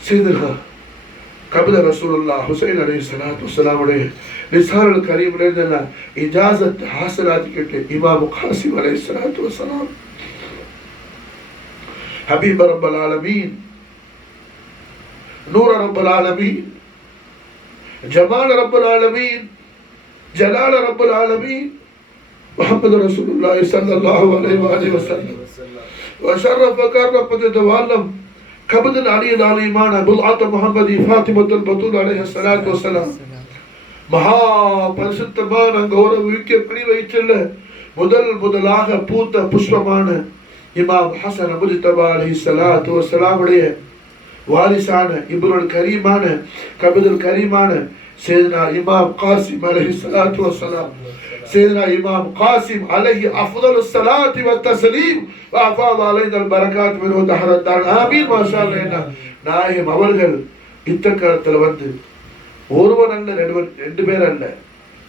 சையதுனா கபில ரசூலுல்லாஹ் ஹுசைன் அலைஹிஸ்ஸலாத்து வஸ்ஸலாமுடைய நிசாருல் கரீமிலிருந்து இஜாசத் ஹாசிலாக்கிட்டு இமாம் காசிம் அலைஹிஸ்ஸலாத்து வஸ்ஸலாம் ஹபீப் ரப்பல் ஆலமீன் நூர் ரப்பல் ஆலமீன் ஜமால் ரப்பல் ஆலமீன் ஜலால் ரப்பல் ஆலமீன் முஹம்மது ரசூலுல்லாஹி ஸல்லல்லாஹு அலைஹி வஸல்லம் وشرف كرم تتوالم كبد علي العليمان بلعة محمد فاطمة البطول عليه الصلاة والسلام மகா பரிசுத்தமான கௌரவிக்கப்படி வைத்துள்ள முதலாக பூத்த புஷ்பமான இமாம் ஹசன் முஜ்தபா அலைஹிஸ்ஸலாத்து வஸ்ஸலாமுடைய வாரிசான இப்னுல் கரீமான கபிதுல் கரீமான சையதுனா இமாம் காசிம் அலைஹிஸ்ஸலாத்து வஸ்ஸலாம் سيدنا إمام قاسم عليه أفضل الصلاة والتسليم وأفاض علينا البركات منه دهر الدار آمين ما شاء الله. நாயகம் அவர்கள் இத்தக்காலத்தில் வந்து ஒருவர் அல்ல ரெண்டு பேர் அல்ல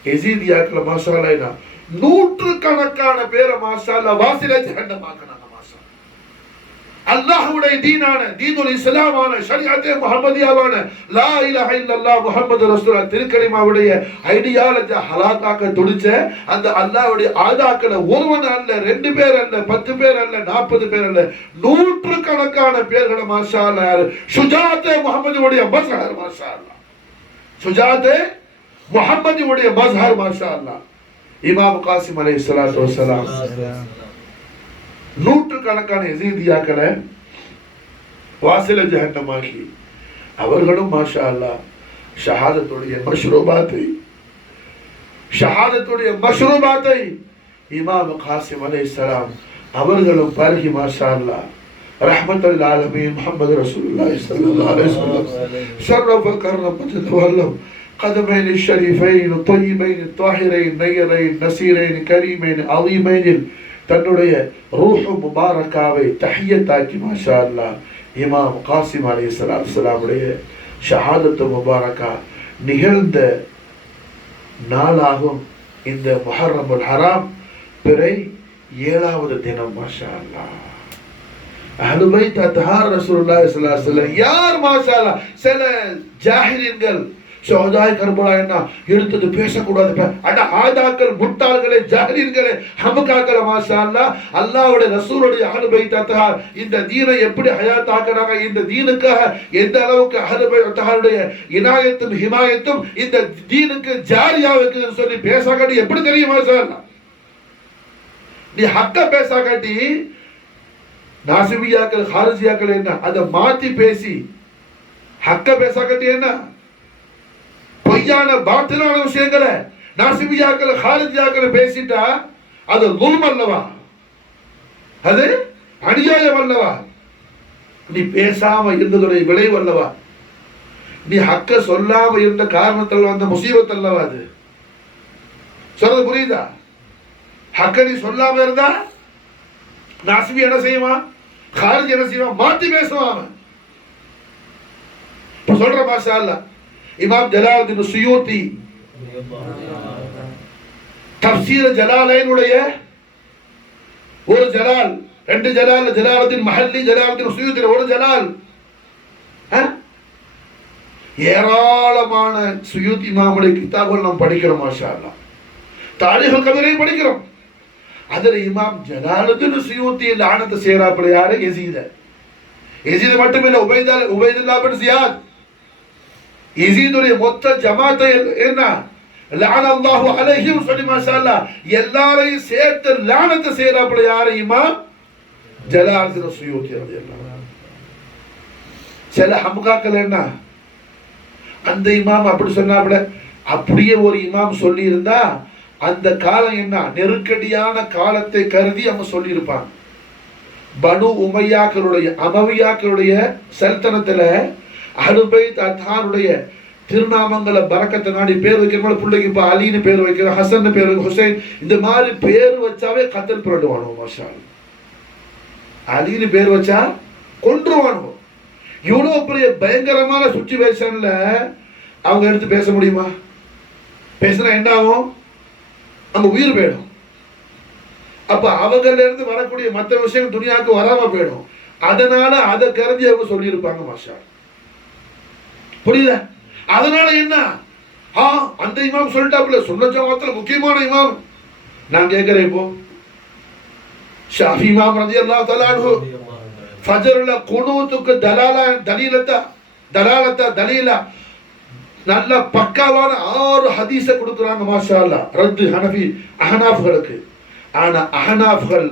எசீதியாக்கள மாஷா அல்லாஹ் நூற்றுக்கணக்கான பேரை மாஷா அல்லாஹ் வாசில ஜஹன்னமாக்குனாங்க. மாஷா அல்லாஹ்வுடைய தீனான தீனுல் இஸ்லாமான ஷரீஅத்தே முஹம்மதியாவான லா இலாஹ இல்லல்லாஹ் முஹம்மது ரசூலுல்லாஹ் திருக்கலிமாவுடைய ஐடியாலஜி ஹலாக்காக்க துடிச்ச அந்த அல்லாஹ்வுடைய ஆதாக்களை ஒருவன் அல்ல ரெண்டு பேர் அல்ல 10 பேர் அல்ல 40 பேர் அல்ல நூற்றுக்கணக்கான பேர்களை மாஷா அல்லாஹ் ஷுஜாஅத்தே முஹம்மதியுடைய மஸ்ஹர் மாஷா அல்லாஹ் ஷுஜாஅத்தே முஹம்மதியுடைய மஸ்ஹர் மாஷா அல்லாஹ் இமாம் காசிம் அலைஹிஸ்ஸலாத்து வஸ்ஸலாம் நூற்றுக்கணக்கான எசீதியாக்களை வாசில ஜஹன்னமாக்கி அவர்களும் மாஷா அல்லாஹ் ஷஹாதத்துடைய மஷ்ரூபாத்தை இமாம் காசிம் அலைஹிஸ்ஸலாம் அவர்களும் பருகி மாஷா அல்லாஹ் ரஹ்மத்துல் ஆலமீன் முஹம்மது ரசூலுல்லாஹி ஸல்லல்லாஹு அலைஹி வஸல்லம் ஷர்ரஃப கர்ரம தவல்லம் قدمين الشريفين الطيبين الطاهرين نيرين نسيرين كريمين عظيمين தன்னுடைய ரூஹ் முபாரக்காவை தஹியத்தாக்கி மாஷா அல்லாஹ் இமாம் காசிம் அலைஹிஸ்ஸலாமுடைய ஷஹாதத்து முபாரக்கா நிகழ்ந்த நாளாகும் இந்த முஹர்ரமுல் ஹராம் பிறை 7வது தினம் மாஷா அல்லாஹ். அஹ்லுல் பைத் அத்ஹார் ரசூலுல்லாஹி ஸல்லல்லாஹு அலைஹி வஸல்லம் யார் மாஷா அல்லாஹ். சில ஜாஹிலீன்கள் ஷஹதாய் கர்பலா என்ன எடுத்து பேசக்கூடாது, அட ஆதாக்கள் முட்டாள்களே ஜாஹிலீன்களே ஹம்காக்களே மாஷா அல்லாஹ். அல்லாஹ்வுடைய ரசூலுடைய அஹ்லுல் பைத் அத்ஹார் இந்த தீனை எப்படி ஹயாத் ஆக்குறாங்க, இந்த தீனுக்காக எந்த அளவுக்கு அஹ்லுல் பைத் அத்ஹாருடைய இனாயத்தும் ஹிமாயத்தும் இந்த தீனுக்கு ஜாரியா இருக்குன்னு சொல்லி பேசாகாட்டி எப்படி தெரியும் மாஷா அல்லாஹ். நீ ஹக்க பேசாகாட்டி நாசிபியாக்கள் ஹாரிஜியாக்கள் என்ன அதை மாத்தி பேசி ஹக்க பேசாகாட்டி என்ன பொய்யான பாத்திலான விஷயங்களை நாசிபியாக்கள் ஹாரிஜியாக்கள் பேசிட்டா அது லுல்ம் அல்லவா, அது அநியாயம் அல்லவா. நீ பேசாம இருந்ததுடைய விளைவு அல்லவா, நீ ஹக்க சொல்லாம இருந்த காரணத்தில் வந்த முசீபத் அல்லவா. அது சொல்றது புரியுதா? ஹக்க நீ சொல்லாம இருந்தா நாசிபி என்ன செய்வான், ஹாரிஜி என்ன செய்வான், மாத்தி பேசுவான். இப்ப சொல்ற மாஷா அல்லாஹ் இமாம் ஜலாலுத்தீன் சுயூத்தி தஃப்சீர் ஜலாலைனுடைய ஒரு ஜலால், ரெண்டு ஜலால், ஜலாலுத்தீன் மஹல்லி, ஜலாலுத்தீன் சுயூத்தி ஒரு ஜலால். ஏராளமான சுயூத்தி இமாமுடைய கிதாபுகள் நாம் படிக்கிறோம் மாஷா அல்லாஹ். தாரீஹுல் கபீரை படிக்கிறோம். அதில் இமாம் ஜலாலுத்தீன் சுயூத்தி லானத்தை சேராப்பட யாரு, யஸீத். யஸீத் மட்டுமில்லை, உபைதுல்லா பின் ஜியாத், யஸீதுடைய மொத்த ஜமாத்தை என்ன லஅனல்லாஹு அலைஹிம் சொல்லி மாஷா அல்லாஹ் எல்லாரையும் சேர்த்து லானத்தை சேராப்பட யாரு, இமாம் ஜலாலுத்தீன் சுயூத்தி ரலியல்லாஹு அன்ஹு. சில ஹம்காக்கள் என்ன அந்த இமாம் அப்படி சொன்னாப்பட, அப்படியே ஒரு இமாம் சொல்லி இருந்தா அந்த காலம் என்ன நெருக்கடியான காலத்தை கருதி அவங்க சொல்லியிருப்பாங்க. பனு உமையாக்களுடைய அமவியாக்களுடைய சல்தனத்துல அஹ்லுல் பைத் அத்ஹாருடைய திருநாமங்களை பரக்கத்தை நாடி பேர் வைக்கிறவங்க பிள்ளைக்கு இப்போ அலின்னு பேர் வைக்கிறோம், ஹசன் பேர், ஹுசைன், இந்த மாதிரி பேர் வச்சாவே கத்தல் புரண்டுவானோ மாஷா அல்லாஹ். அலின்னு பேர் வச்சா கொன்றுவானோ. இவ்வளோ பெரிய பயங்கரமான சுச்சுவேஷன்ல அவங்க எடுத்து பேச முடியுமா? பேசினா என்ன ஆகும், நம்ம உயிர் போயிடும். அப்ப அவங்கள்ல இருந்து வரக்கூடிய மற்ற விஷயம் துனியாவுக்கு வராம போயிடும். அதனால அதை கருதி அவங்க சொல்லியிருப்பாங்க மாஷா. புரியுதா? அதனால என்ன அந்த இமாம் சொல்லிட்டாப்புல சுன்னத் ஜமாத்துல முக்கியமான இமாம். நான் கேட்கிறேன், இப்போ ஷாஃபி இமாம் ரலியல்லாஹு தஆலா அன்ஹு ஃபஜ்ர்ல குனூத்துக்கு தலீலா நல்ல பக்காவான 6 ஹதீஸை கொடுக்குறாங்க மாஷா அல்லாஹ். ரத்து ஹனஃபி அஹ்னாஃப்களுக்கு. ஆனா அஹ்னாஃப்கள்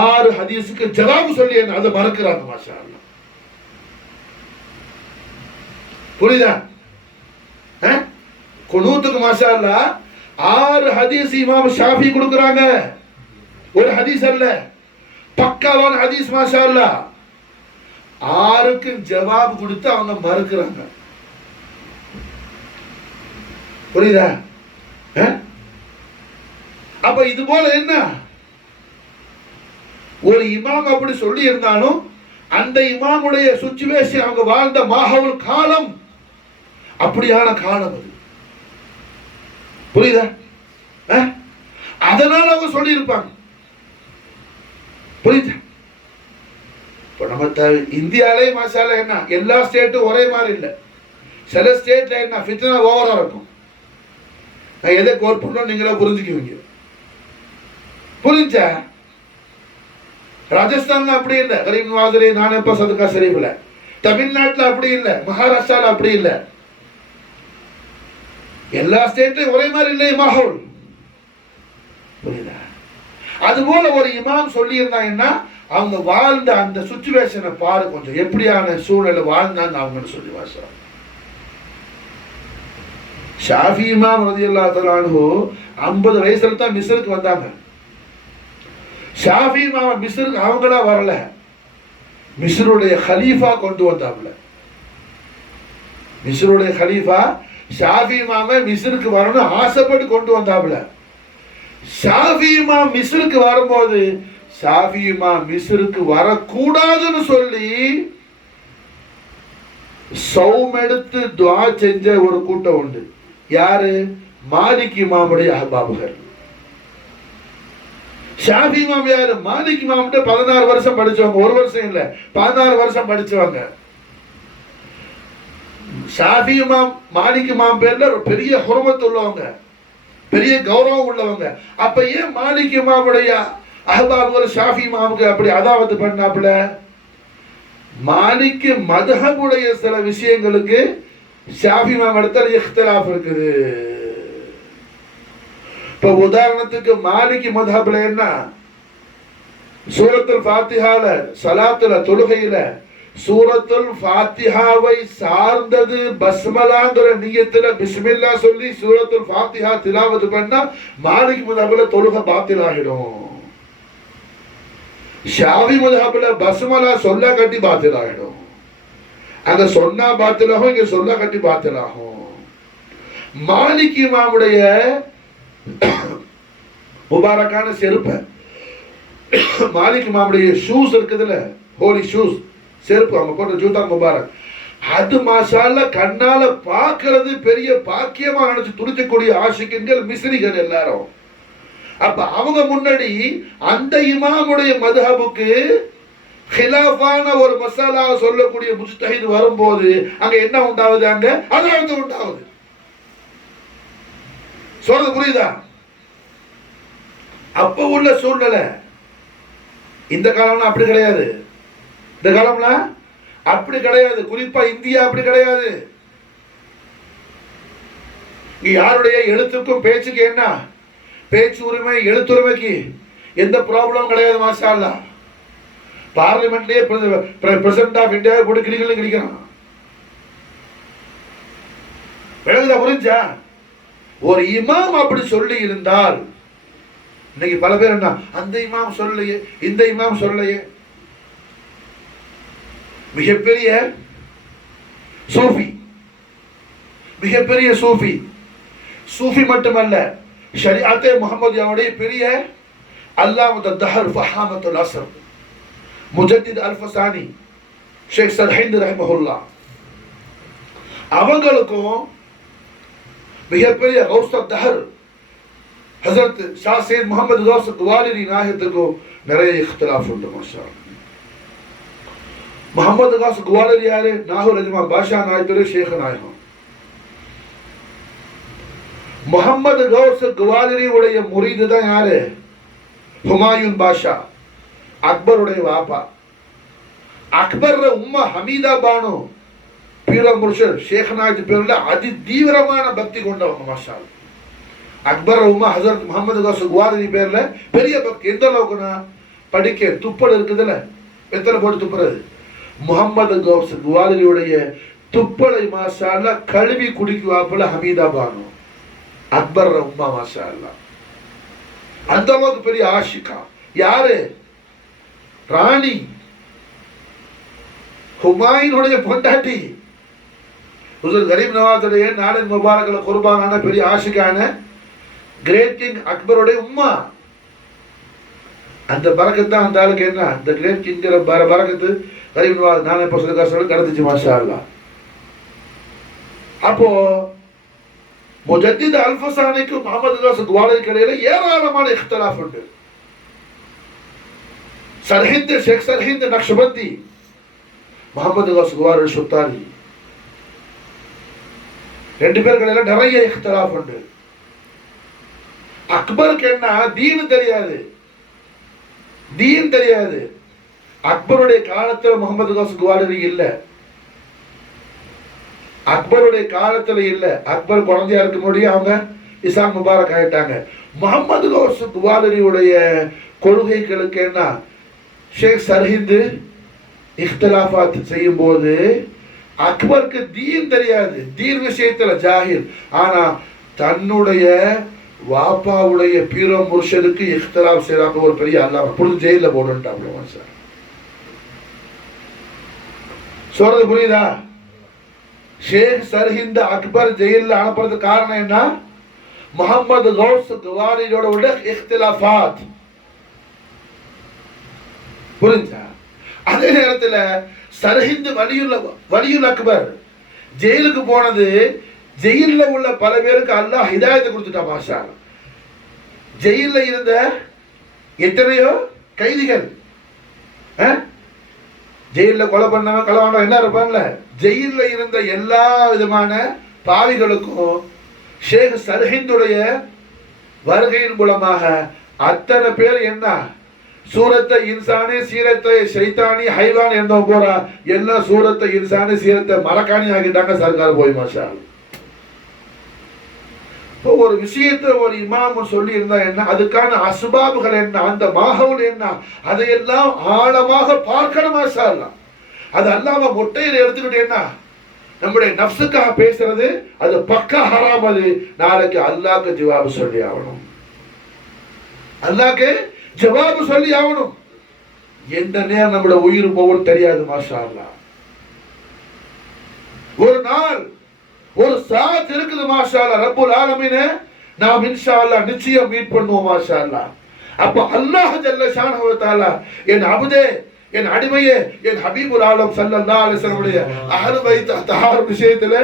6 ஹதீஸுக்கு ஜவாப் சொல்லி அதை மறக்கிறாங்க மாஷா அல்லாஹ். புரியுதா? குனூத்துக்கு மாஷா அல்லாஹ் 6 ஹதீஸ் இமாம் ஷாஃபி கொடுக்குறாங்க. ஒரு ஹதீஸ் அல்ல, பக்காவான ஹதீஸ் மாஷா அல்லாஹ். 6க்கு ஜவாப் கொடுத்து அவங்க மறுக்கிறாங்க. புரியுதா? அப்ப இது போல என்ன ஒரு இமாம் அப்படி சொல்லி இருந்தாலும் அந்த இமாமுடைய சிச்சுவேஷன், அவங்க வாழ்ந்த மாஹவுல் காலம் அப்படியான காலம் அது. புரியுதா? அதனால அவங்க சொல்லி இருப்பாங்க. புரியுதா? இப்போ நம்ம இந்தியாவிலே மாஷாஅல்லாஹ் என்ன எல்லா ஸ்டேட்டும் ஒரே மாதிரி இல்லை. சில ஸ்டேட்ல என்ன ஃபித்னா ஓவரா இருக்கும். நான் எதை கோட் பண்ணோம் நீங்களே புரிஞ்சுக்குவீங்க. புரிஞ்சா? ராஜஸ்தான்ல அப்படி இல்லை, கரீம் நவாஸுலே நானேப்பா சதுக்கா ஷரீஃப்ல. தமிழ்நாட்டில் அப்படி இல்லை, மகாராஷ்டிரால அப்படி இல்லை. எல்லா ஸ்டேட்லையும் ஒரே மாதிரி இல்லை மாஹவுல். புரியுதா? அதுபோல ஒரு இமாம் சொல்லி இருந்தாங்கன்னா அவங்க வாழ்ந்த அந்த சிச்சுவேஷனை பாரு, கொஞ்சம் எப்படியான சூழ்நிலை வாழ்ந்தாங்க அவங்கன்னு சொல்லி வாசா. ஷாஃபி இமாம் ரலியல்லாஹு தஆலா அன்ஹு 50 வயசுல தான் மிஸ்ருக்கு வந்தாங்க. ஷாஃபி இமாம் மிஸ்ருக்கு அவங்களா வரல, மிஸ்ருடைய ஹலீஃபா கொண்டு வந்தாப்புல. மிஸ்ருடைய ஹலீஃபா ஷாஃபி இமாம மிஸ்ருக்கு வரணும் ஆசைப்பட்டு கொண்டு வந்தாப்புல. ஷாஃபி இமாம் மிஸ்ருக்கு வரும்போது ஷாஃபி இமாம் மிஸ்ருக்கு வரக்கூடாதுன்னு சொல்லி சௌம் எடுத்து துஆ செஞ்ச ஒரு கூட்டம் உண்டு. யாரு? மாலிக் இமாமுடைய அஹ்பாபுகள். ஷாஃபி இமாம் யாரு? மாலிக் இமாம் 16 வருஷம் படிச்சவங்க, ஒரு வருஷம் இல்ல 16 வருஷம் படிச்சவங்க. ஷாஃபி இமாம் மாலிக் இமாம் பேர்ல ஒரு பெரிய ஹுர்மத் உள்ளவங்க, பெரிய கௌரவம் உள்ளவங்க. அப்ப ஏன் மாலிக் இமாமுடைய அஹ்பாபுகள் ஷாஃபி இமாமுக்கு அப்படி அதாவத்து பண்ணாப்புல? மாலிக் மத்ஹபுடைய சில விஷயங்களுக்கு ஷாஃபி இமாம் இடத்துல இக்திலாஃப் இருக்குது. இப்ப உதாரணத்துக்கு மாலிக் மத்ஹப்ல என்ன, சூரத்துல் ஃபாத்திஹால ஸலாத்துல தொழுகையில சூரத்துல் ஃபாத்திஹாவை சார்ந்தது பஸ்மலாங்கிற நியத்துல பிஸ்மில்லாஹ் சொல்லி சூரத்துல் ஃபாத்திஹா திலாவத் பண்ணா மாலிக் மத்ஹப்ல தொழுகை பாத்தில் ஆகிடும். ஷாஃபி மத்ஹப்ல பஸ்மலா சொல்ல கட்டி பாத்தில் ஆகிடும். அங்க சொன்னா பாத்திலாகும், இங்க சொல்ல கட்டி பாத்திலாகும். மாலிக் இமாமுடைய முபாரக்கான செருப்பை, மாலிக் இமாமுடைய ஷூஸ் இருக்குதுல்ல, ஹோலி ஷூஸ் செருப்பு அவங்க போட்ட ஜூதா முபாரக், அது மாஷாஅல்லா கண்ணால பார்க்கிறது பெரிய பாக்கியமா நினைச்சு துடிக்கக்கூடிய ஆஷிக்குகள் மிஸ்ரிகள் எல்லாரும். அப்ப அவங்க முன்னாடி அந்த இமாமுடைய மதுஹபுக்கு ஹிலாஃபான ஒரு மசாலா சொல்லக்கூடிய முஜ்தஹித் வரும்போது அங்க என்ன உண்டாகுது? அங்க அதாவது உண்டாகுது. சொல்றது புரியுதா? அப்ப உள்ள சூழ்நிலை. இந்த காலம்லாம் அப்படி கிடையாது. இந்த காலம்ல அப்படி கிடையாது. குறிப்பா இந்தியா அப்படி கிடையாது. யாருடைய எழுத்துக்கும் பேச்சுக்கு என்ன, பேச்சு உரிமை எழுத்துரிமைக்கு எந்த ப்ராப்ளம் கிடையாது. மாஷா அல்லாஹ் பார்லிமெண்ட்லயே பிரசிடென்ட் ஆஃப் இந்தியா போட்டு கிளிகள் கிளிக்கிறான். விளங்குதா? புரிஞ்சா? ஒரு இமாம் அப்படி சொல்லி இருந்தால் இன்னைக்கு பல பேர் என்ன, அந்த இமாம் சொல்லலையே, இந்த இமாம் சொல்லலையே. மிகப்பெரிய சூஃபி, மிகப்பெரிய சூஃபி, சூஃபி மட்டுமல்ல ஷரீஅத்தே முஹம்மதியாவுடைய பெரிய அல்லாமத் தஹர் ஃபஹாமத்துல் அஸ்ர் முஜத்தித் அல்ஃபசானி ஷேக் சர்ஹிந்த் ரஹ்மஹுல்லாஹ் அவங்களுக்கும் மிகப்பெரிய கௌஸ் தஹர் ஹஜரத் ஷா சையத் முஹம்மது கௌஸ் குவாலிரி நாயகத்துக்கும் நிறைய இख्तिलाफ உண்டு. மாஷா முஹம்மது கௌஸ் குவாலிரி யாரு? நாகூர் அஜ்மா பாஷா நாயகத்துடைய ஷேக் நாயகம். முஹம்மது கௌஸ் குவாலிரி உடைய முரீது தான் யாரு? ஹுமாயூன் பாஷா, அக்பருடைய வாப்பா. அக்பர் உம்மா ஹமீதா பானு பீர முர்ஷித் ஷேக் நாயக் பேர்ல அதி தீவிரமான பக்தி கொண்டவங்க. மாஷா அக்பர் உம்மா ஹஜரத் முஹம்மது கௌஸ் குவாலிரி பேர்ல பெரிய பக்தி. எந்த அளவுக்குன்னா படிக்க துப்பல் இருக்குதுல்ல, எத்தனை போட்டு துப்புறது? முஹம்மது கௌஸ் குவாலிரியுடைய துப்பலை மாஷா அல்லாஹ் கழுவி குடிக்குவாப்புல ஹமீதா பானு அக்பர் உம்மா. மாஷா அல்லாஹ் அந்த அளவுக்கு பெரிய ஆஷிகா. யாரு? ராணி ஹுமாயூனுடைய பொண்டாட்டி ஹுசூர் கரீம் நவாஸுடைய நாடன் முபாரக்ல குர்பானான பெரிய ஆஷிகான கிரேட் கிங் அக்பருடைய உம்மா. அந்த பரக்கத்து தான் அந்த ஆளுக்கு என்ன, அந்த கிரேட் கிங்கிற பரக்கத்து கரீம் நவாஸ் நானே பசங்க கடந்துச்சு. மாஷா அல்லாஹ். அப்போ முஜத்தித் அல்ஃபசானிக்கும் முஹம்மது கௌஸ் குவாலிரிக்கு இடையில ஏராளமான இख्तिलाफ உண்டு. சர்ஹிந்த் ஷேக் சர்ஹிந்த் நக்ஷபந்தி, முஹம்மது கௌஸ் குவாலிரி சுல்தானி, ரெண்டு பேருக்கு நிறைய இख्तिलाफ உண்டு. அக்பருக்கு என்ன தீன் தெரியாது, தீன் தெரியாது. அக்பருடைய காலத்துல முஹம்மது கௌஸ் குவாலிரி இல்ல, அக்பருடைய காலத்துல இல்ல. அக்பர் குழந்தையா இருக்க முடியும், அவங்க இஸ்லாம் முபாரக் ஆயிட்டாங்க. முஹம்மது கௌஸ் குவாலிரியுடைய கொள்கைகளுக்கு என்ன, ஷேக் சர்ஹிந்த் இख्तिलाफात செய்யும் போது அக்பருக்கு தீன் தெரியாது, தீன் விஷயத்துல ஜாஹில். ஆனா தன்னுடைய வாப்பாவுடைய பீரோ முர்ஷதுக்கு இஃப்திலாப் செய்யறாங்க ஒரு பெரிய அல்லாஹ் பொழுது ஜெயில போடுன்ட்டாங்க சார். சொல்றது புரியுதா? ஷேக் சர்ஹிந்த் அக்பர் ஜெயில அனுப்புறதுக்கு காரணம் என்ன? முகமது கௌஸ் கவாரியோட உள்ள இஃப்திலாஃபாத். புரிஞ்சா? அதே நேரத்தில் சர்ஹிந்த் வலியுல் அக்பர் ஜெயிலுக்கு போனது, ஜெயில உள்ள பல பேருக்கு அல்லாஹ் ஹிதாயத்தை கொடுத்துட்டா. மாஷா ஜெயில இருந்த எத்தனையோ கைதிகள், ஜெயில கொலை பண்ணவன் களவானவன் என்ன இருப்பான்ல, ஜெயில இருந்த எல்லா விதமான பாவிகளுக்கும் ஷேக் சர்ஹிந்துடைய வருகையின் மூலமாக அத்தனை பேர் என்ன சூரத்தை இன்சானி சீரத்தை ஷைத்தானி ஹைவான் இருந்தவங்க போறா எல்லாம் சூரத்தை இன்சானி சீரத்தை மலக்காணி ஆகிட்டாங்க சர்க்கார் போய். மாஷா இப்போ ஒரு விஷயத்தை ஒரு இமாம் சொல்லி இருந்தா என்ன, அதுக்கான அஸ்பாபுகள் என்ன, அந்த மாஹவுல் என்ன, அதையெல்லாம் ஆழமாக பார்க்கணும். மாஷா அல்லாஹ். அது அல்லாம மொட்டையில எடுத்துக்கிட்டு என்ன நம்முடைய நஃப்ஸுக்காக பேசுறது அது பக்கா ஹராம். அது நாளைக்கு அல்லாஹ்க்கு ஜவாபு சொல்லி ஆகணும், அல்லாஹ்க்கு ஜவாபு சொல்லி ஆகணும். எந்த நேரம் நம்மளோட உயிர் போகும் தெரியாது. மாஷா அல்லாஹ். ஒரு நாள் ஒரு சாத் இருக்குது. மாஷா அல்லாஹ். ரப்புல் ஆலமீனே நாம் இன்ஷா அல்லாஹ் நிச்சயம் மீட் பண்ணுவோம். மாஷா அல்லாஹ். அப்ப அல்லாஹ் ஜல்ல ஷானஹு வ தஆலா என் அபுதே, என் அடிமையே, என் ஹபீபுல் ஆலம் ஸல்லல்லாஹு அலைஹி வஸல்லம் அஹ்லு பைத் தஹார் விஷயத்துல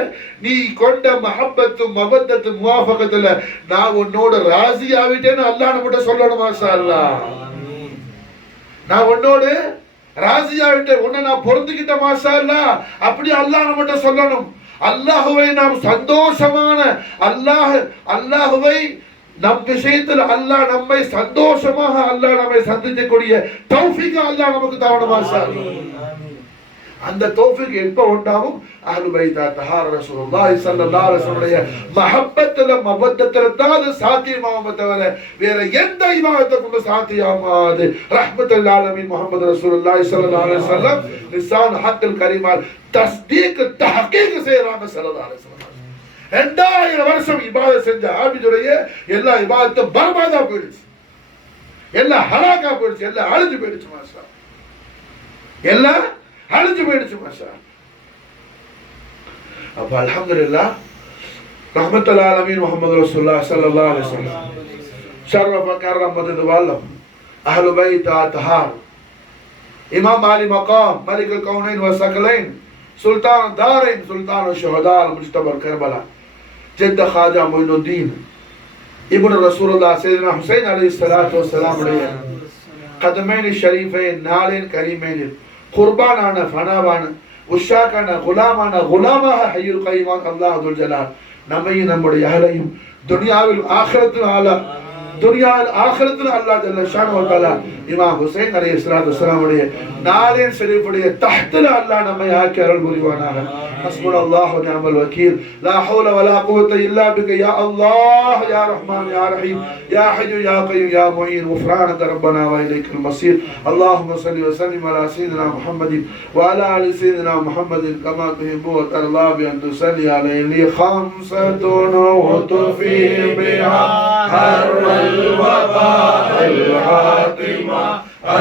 நீ கொண்ட மஹப்பத்தும் மவத்தத்தும் முவாஃபகத்துல நான் உன்னோட ராசி ஆவிட்டேன்னு அல்லாஹ் நம்மகிட்ட சொல்லணும். மாஷா அல்லாஹ். நான் உன்னோடு ராசி ஆவிட்டேன், உன்னை நான் பொருந்திக்கிட்டேன். மாஷா அல்லாஹ். அப்படி அல்லாஹ் நம்மகிட்ட சொல்லணும். அல்லாஹுவை நாம் சந்தோஷமான அல்லாஹுவை நம் விஷயத்தில் அல்லாஹ் நம்மை சந்தோஷமாக அல்லாஹ் நம்மை சந்திக்கக்கூடிய தௌஃபீக் அல்லாஹ் நமக்கு தரணும். மாஷா அல்லாஹ். அந்த தௌஃபீக் எப்ப உண்டாகும்? அஹ்லு பைத் தஹார் ரசூலுல்லாஹி ஸல்லல்லாஹு அலைஹி வஸல்லம் மஹப்பத்துல மவத்தத்துல தான் அது சாத்தியமாகும். தவிர வேற எந்த இபாதத்தை கொண்டு சாத்தியமாகாது. ரஹ்மத்துல் ஆலமீன் முஹம்மது ரசூலுல்லாஹி ஸல்லல்லாஹு அலைஹி வஸல்லம் லிசான் ஹக்கில் கரீமால் தஸ்தீக் தஹ்கீக் செய்றாங்க. ஸல்லல்லாஹு அலைஹி வஸல்லம் 2000 வருஷம் இபாதத் செஞ்ச ஆபிதுடைய எல்லா இபாதத்தும் பர்பாதா போயிடுச்சு, எல்லாம் ஹலாக்கா போயிடுச்சு, எல்லாம் அழிஞ்சு போயிடுச்சு. மாஷா எல்லாம் அழிஞ்சு போயிடுச்சு. மாஷா அப்ப அல்ஹம்துலில்லாஹ் ரஹ்மத்துல் ஆலமீன் முஹம்மது ரசூலுல்லாஹி ஸல்லல்லாஹு அலைஹி வஸல்லம் ஷரஃப கர்ரமது வல்லம் அஹ்லு பைத் தஹார் இமாம் அலி மகாம் மலிக் அல் கௌனைன் வ ஸகலைன் சுல்தான் தாரைன் சுல்தான் ஷுஹதா அல் முஜ்தபா கர்பலா ஜெத்த खाजा मोइनुद्दीन इब्न रसूलुल्लाह सैयदना हुसैन अलैहिस्सलातु वस्सलाम உடைய கதமைன் ஷரீஃபைன் நாலின் கரீமைன் குர்பானான ஃபனாவான உஷாக்கான குலாமான குலாமாக ஹய்யுல் கய்யூம் அல்லாஹ் துல் ஜலால் நம்மையும் நம்முடைய அஹலையும் துனியாவில் ஆখিরাத்தில் அல்லாஹ் துனியாவில் ஆখিরাத்தில் அல்லாஹ் ஜல்ல ஷானஹு வ தஆலா இமாம் ஹுசைன் அலைஹிஸ்ஸலாத்து வஸ்ஸலாம் உடைய நாலின் ஷரீஃபுடைய தஹ்தில அல்லாஹ் நம்மை ஆக்கி அருள் புரிவானாக. ஹஸ்புனல்லாஹு வ நிஅமல் வகீல். லா ஹவுல வலா குவத்த இல்லா பிக யா அல்லாஹ் யா ரஹ்மான் யா ரஹீம் யா ஹய்யு யா கய்யூம் யா முஈன் குஃப்ரானக ரப்பனா வ இலைக்கல் மஸீர். அல்லாஹும்ம ஸல்லி வ ஸல்லிம் அலா சய்யிதினா முஹம்மதின் வ அலா ஆலி சய்யிதினா முஹம்மதின் கமா துஹிப்பு வ தர்லா பி அன் துஸல்லி அலைஹி خمسة وتفي بها حر الوباء الحاطمة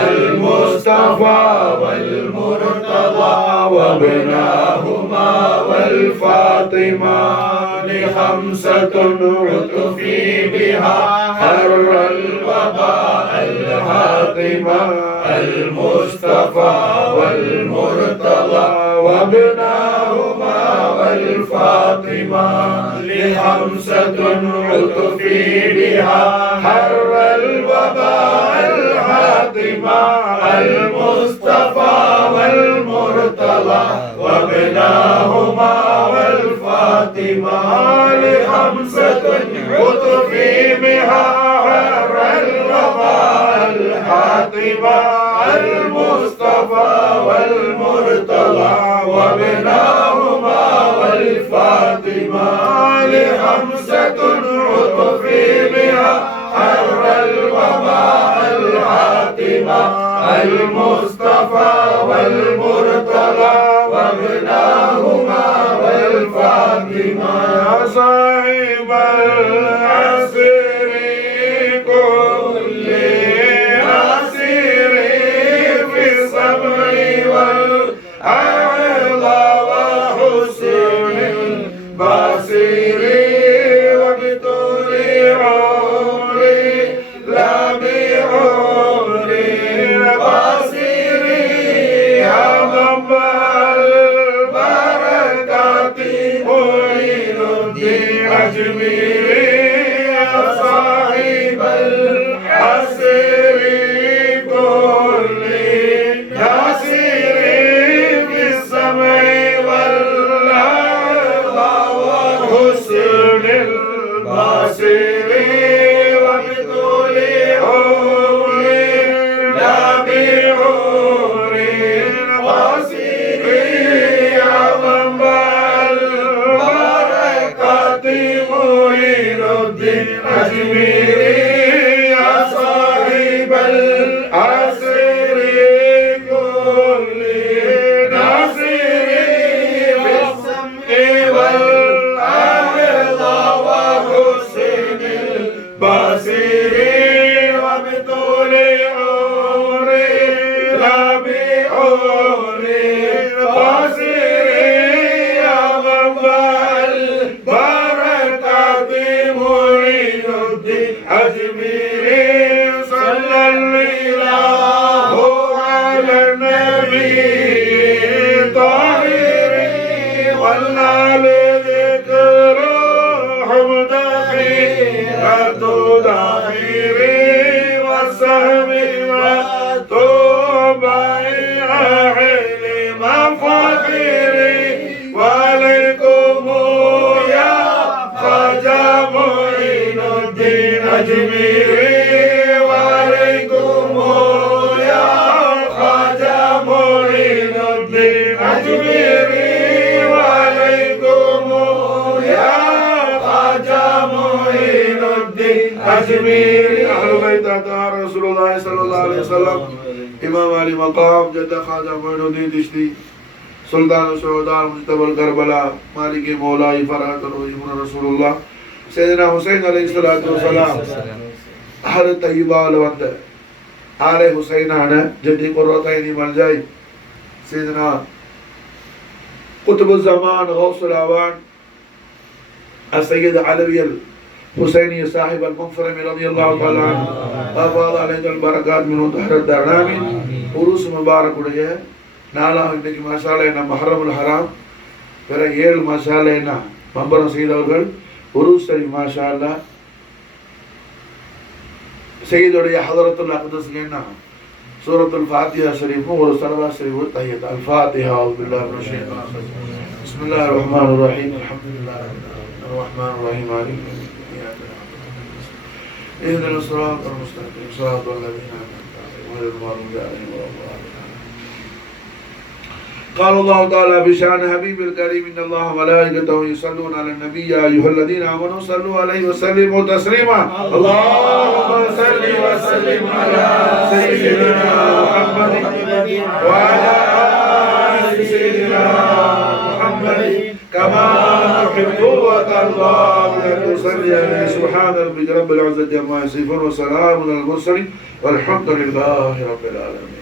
المصطفى والمرتضى وابناهما والفاطمة لخمسة وتفي بها حر الوباء الحاطمة المصطفى والمرتضى وابناهما والفاطمة لخمسة عطفي بها حر الوباء الحاطمة المصطفى والمرتضى وابناهما والفاطمة لخمسة عطفي بها حر الوباء الحاطمة المصطفى والمرتضى وابناهما والفاطمة لخمسة عطفي بها حر الوباء الحاطمة المصطفى والمرتضى وابناهما والفاطمة يا صاحب العصر أجميري يا صاحب الحسر كل ناصري بالسمع واللحظة وحسن البصر وبطول عمر لا بعمر قصير يا منبع البركات معين الدين أجميري يا صاحب العصر كل ناصر بالسمع والأرض وحسن البصير وبطول عمر لا بعمر قصير يا منبع البركات معين الدين أجميري صلى الله على النبي طاهر والآل ذكرهم دخيرة دخيري والسهم والتوبة علم فخيري وعليكم يا خواجة معين الدين أجميري وعليكم يا خواجة معين الدين أجميري وعليكم يا خواجة معين الدين أجميري أهل بيت أطهار رسول الله صلى الله عليه وسلم إمام علي مقام جد خواجة معين الدين تشتي سلطان الشهداء مجتبى الكربلاء مالك مولاي فرحة الرحيم رسول الله سيدنا حسين عليه الصلاة والسلام أهل طيبة لوند آل حسين عنا جدي قرتين ملجاي سيدنا قطب الزمان غوث الأعوان السيد علوي الحسيني صاحب المنفرم رضي الله تعالى عنه أفاض علينا البركات من طهر الدرنامي உருஸ் முபாரக்குடைய நாலாம் இன்றைக்கு மசாலா என்ன மஹரமுல் ஹராம் வேற 7 மசாலா என்ன மம்பரம் செய்தவர்கள் உருஸ் ஷரீஃப் மாஷா அல்லாஹ் சையதுடைய ஹதரத்துல் அக்தஸ் என்ன சூரத்துல் ஃபாத்திஹா ஷரீஃபும் ஒரு சலவா ஷரீஃபும் தஹியத் அல் ஃபாத்திஹா அவுது பில்லாஹி மினஷ் ஷைத்தானிர் ரஜீம் பிஸ்மில்லாஹிர் ரஹ்மானிர் ரஹீம் அல்ஹம்துலில்லாஹி ரப்பில் ஆலமீன் அர்ரஹ்மானிர் ரஹீம் மாலிகி யௌமிddin اهدنا الصراط المستقيم صراط الذين أنعمت عليهم غير المغضوب عليهم ولا الضالين. قال الله تعالى بشأن حبيب الكريم إن الله وملائكته يصلون على النبي يا أيها الذين آمنوا صلوا عليه وسلموا تسليما. اللهم صل وسلم على سيدنا محمد وعلى آل سيدنا محمد كما تحب وترضى أن تصلي عليه. سبحان ربك رب العزة عما يصفون وسلام على المرسلين والحمد لله رب العالمين.